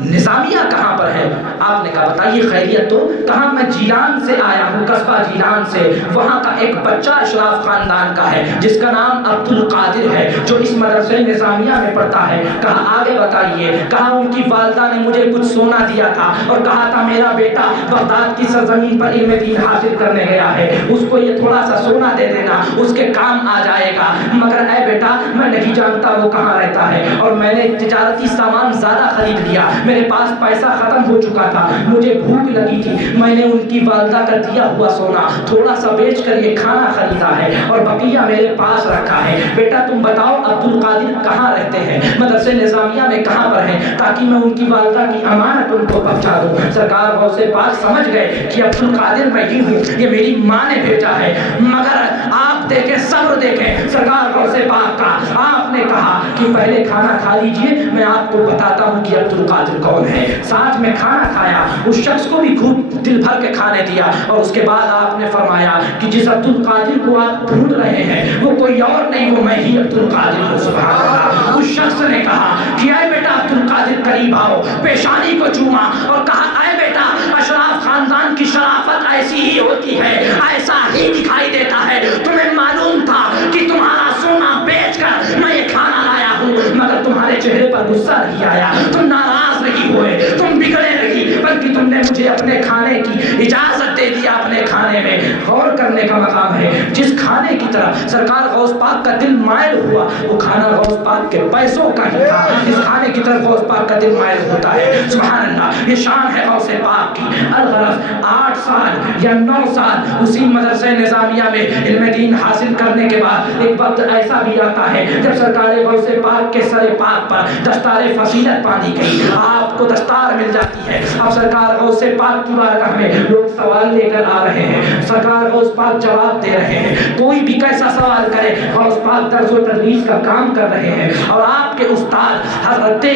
نظامیہ کہاں پر ہے؟ آپ نے کہا بتائیے خیریت تو؟ کہا میں جیلان سے آیا ہوں، قصبہ جیلان سے، وہاں کا ایک بچہ اشراف خاندان کا ہے جس کا نام عبد القادر ہے جو اس مدرسے نظامیہ میں پڑھتا ہے۔ کہا آگے بتائیے؟ کہا ان کی والدہ نے مجھے کچھ سونا دیا تھا اور کہا تھا میرا بیٹا بغداد کی سرزمین پر علم دین حاصل کرنے گیا ہے، اس کو یہ تھوڑا سا سونا دے دینا، اس کے کام آ جائے گا، مگر اے بیٹا میں نہیں جانتا وہ کہاں رہتا ہے، اور میں نے تجارتی سامان زیادہ خرید لیا، میرے پاس پیسہ ختم ہو چکا تھا، مجھے بھوک لگی تھی، میں نے ان کی والدہ کا دیا ہوا سونا تھوڑا سا بیچ کر یہ کھانا خریدا ہے اور بقیہ میرے پاس رکھا ہے۔ بیٹا تم بتاؤ عبد القادر کہاں رہتے ہیں، مدرسے نظامیہ میں کہاں پر ہیں، تاکہ میں ان کی والدہ کی امانت ان کو پہنچا دوں۔ سرکار غوث پاک سمجھ گئے کہ عبد القادر میں ہی ہوں، یہ میری ماں نے بھیجا ہے، مگر آپ دیکھیں صبر دیکھیں سرکار غوث پاک کا۔ آپ نے کہا کہ پہلے کھانا کھا لیجئے، میں آپ کو بتاتا ہوں کہ عبد القادر کون ہے۔ ساتھ میں کھانا کھایا، اس شخص کو بھی خوب دل بھر کے کھانے دیا، اور اس کے بعد آپ نے فرمایا کہ جس عبد القادر کو آپ ڈھونڈ رہے ہیں وہ کوئی اور نہیں، وہ میں ہی عبد القادر ہوں۔ سبحان اللہ۔ اس شخص نے کہا کہ اے بیٹا عبد القادر قریب آؤ، پیشانی کو چوما اور کہا اے بیٹا اشراف خاندان کی شرافت ایسی ہی ہوتی ہے، ایسا ہی دکھائی دیتا ہے، تمہیں معلوم تھا کہ تمہارا سونا بیچ کر میں یہ کھانا لایا ہوں، مگر تمہارے چہرے پر غصہ نہیں آیا، تم ناراض نہیں ہوئے، تم بگڑے نہیں، بلکہ تم نے مجھے اپنے کھانے کی اجازت دے دیا۔ اپنے کھانے میں غور کرنے کا مقام ہے، جس کھانے کی طرف سرکار غوث پاک کا دل مائل ہوا وہ کھانا غوث پاک کے پیسوں کا ہی تھا، اس کھانے کی طرف غوث پاک کا دل مائل ہوتا ہے۔ سبحان اللہ، یہ شان ہے غوث پاک کی۔ الغرض 8 سال یا 9 سال اسی مدرسے نظامیہ میں علم دین حاصل کرنے کے بعد ایک وقت ایسا بھی آتا ہے جب سرکار غوث پاک کے سر پاک پر دستار فضیلت باندھی گئی، آپ کو دستار مل جاتی ہے۔ اب سرکار غوث پاک کی بارگاہ میں لوگ سوال لے کر آ رہے ہیں، سرکار غوث پاک جواب دے رہے ہیں، کوئی بھی کیسا سوال کرے، غوث پاک درس و تدریس کا کام کر رہے ہیں، اور آپ کے استاد حضرت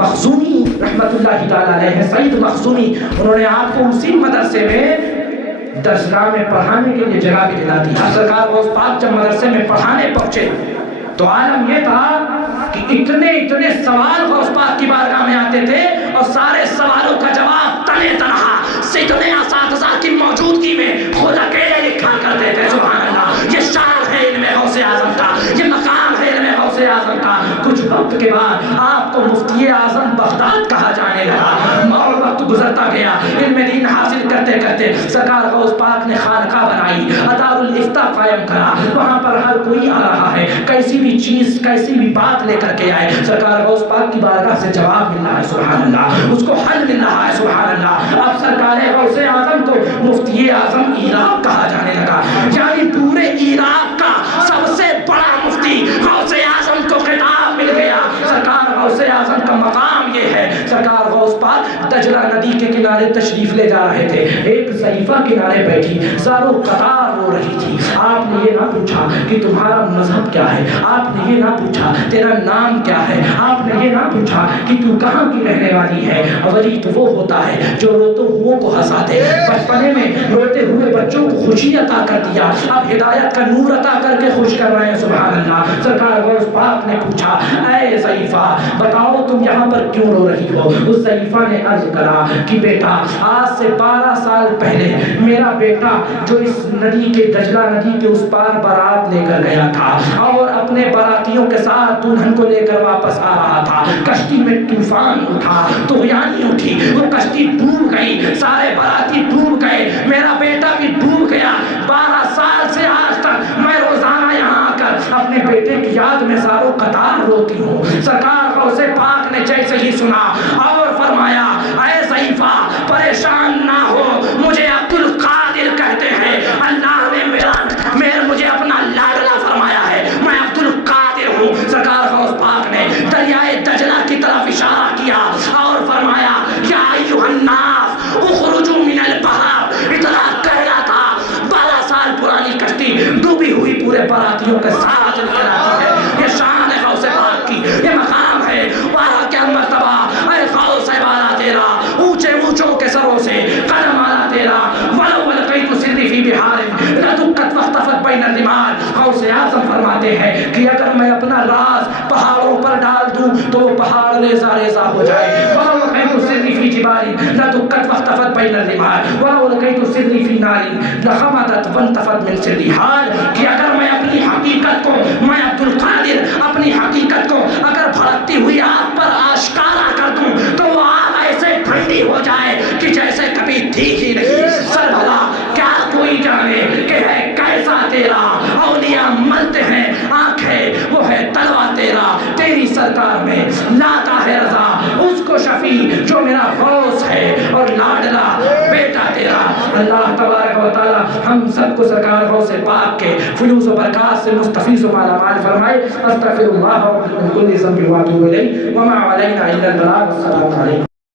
مخزومی رحمت اللہ تعالی علیہ، سعید مخزومی، انہوں نے آپ کو اسی مدرسے میں درسگاہ میں پڑھانے کے لیے جگہ بھی دلا دی۔ سرکار غوث پاک جب مدرسے میں پڑھانے پہنچے تو عالم یہ تھا کہ اتنے سوال غوث پاک کی بارگاہ میں آتے تھے، اور سارے سوالوں کا جواب تنے تنہا اتنے اساتذہ کی موجودگی میں خود اکیلے لکھا کرتے تھے۔ سبحان اللہ، یہ شان ہے علم غوث اعظم کا، یہ مقام ہے علم غوث اعظم کا۔ کچھ وقت کے بعد آپ کو مفتی اعظم بغداد کہا جانے لگا، اور وقت گزرتا گیا، علم دین حاصل کرتے کرتے سرکار غوث پاک نے خانقاہ بنائی، دار الافتاء قائم کرا، وہاں پر ہر کوئی آ رہا ہے، کیسی بھی چیز کیسی بھی بات لے کر کے آئے، سرکار غوث پاک کی بارگاہ سے جواب مل رہا ہے، سبحان اللہ، اس کو حل مل رہا ہے، سبحان اللہ۔ اب سرکار غوث اعظم کو مفتی اعظم عراق کہا جانے لگا، یعنی پورے عراق کا سب سے بڑا مفتی غوث اعظم کو خطاب مل گیا۔ سرکار غوث اعظم کا مقام یہ ہے، سرکار غوث پاک دجلہ ندی کے کنارے تشریف لے جا رہے تھے، ایک ضعیفہ کنارے بیٹھی زارو قطار رو رہی تھی۔ آپ نے یہ نہ پوچھا کہ تمہارا مذہب کیا ہے، آپ نے یہ نہ پوچھا تیرا نام کیا ہے، آپ نے یہ نہ پوچھا کہ تو کہاں کی رہنے والی ہے۔ ولی تو وہ ہوتا ہے جو روتے ہوئے کو ہنسا دے، بچپنے میں روتے ہوئے بچوں کو خوشی عطا کر دیا، اب ہدایت کا نور عطا کر کے خوش کر رہے ہیں، سبحان اللہ۔ سرکار غوث پاک نے پوچھا اے ضعیفہ بتاؤ تم یہاں پر کیوں رو رہی ہو؟ اس ضعیفہ نے عرض کرا کہ بیٹا آج سے 12 سال پہلے میرا بیٹا جو اس ندی کے دجلہ ندی کے اس پار بارات لے کر گیا تھا، اور اپنے باراتیوں کے ساتھ دلہن کو لے کر واپس آ رہا تھا، کشتی میں طوفان اٹھا، طغیانی اٹھی، وہ کشتی ڈوب گئی، سارے باراتی ڈوب گئے، میرا بیٹا بھی ڈوب گیا۔ 12 سال سے آج تک میں روزانہ یہاں آ کر اپنے بیٹے کی یاد میں زارو قطار روتی ہوں۔ سرکار غوث پاک نے جیسے ہی سنا اور فرمایا اے ضعیفہ پریشان نہ ہو، مجھے عبد القادر کہتے ہیں، اللہ نے مجھے اپنا لاڈلا فرمایا ہے، میں عبد القادر ہوں۔ سرکار غوث پاک نے دریائے دجلہ کی طرف اشارہ کیا اور فرمایا یا ایھا الناس اخرجوا من البحر، اتنا کہنا تھا 12 سال پرانی کشتی ڈوبی ہوئی پورے براتیوں کے ساتھ چل کر آتی ہے۔ یہ شان ہے غوث پاک کی، یہ مقام ہے، وہاں کیا مرتبہ اے غوث والا تیرا، اونچے اونچوں کے سروں سے قدم آلا تیرا، ولو القیت سری فی بحار لدقت واختفت بین الرمال۔ غوث اعظم فرماتے ہیں کہ اگر میں اپنا راز پہاڑوں پر ڈال دوں تو وہ پہاڑ ریزہ ریزہ ہو جائے. وَلَوْلَقَيْتُ سِرِّي فِي جِبَالٍ لَدُكَّتْ وَاخْتَفَتْ بَيْنَ الرِّمَالِ وَلَوْلَقَيْتُ سِرِّي فِي نَارٍ لَخَمَدَتْ وَانْتَفَتْ مِنْ سِرِّي. حال کہ اگر میں اپنی حقیقت کو، میں عبدالقادر اپنی حقیقت کو اگر بھڑکتی ہوئی آگ پر آشکارا کر دوں تو وہ آگ ایسے ٹھنڈی ہو جائے کہ جیسے کبھی تھی ہی نہیں. سربلا کیا کوئی جانے کہ ہے کیسا تیرا اولیاء ملتے ہیں آنکھیں وہ ہے تلوا تیرا. تیری سرکار میں لاتا ہے رضا اس کو شفیع جو میرا غوث ہے اور لاڈلا بیٹا تیرا. اللہ تبارک و تعالی ہم سب کو سرکار غوث پاک کے فیوز و برکات سے مستفیض و مالا مال فرمائے. استغفر اللہ من کل ذنب واتوب الیہ وما علینا الا البلاغ. السلام علیکم.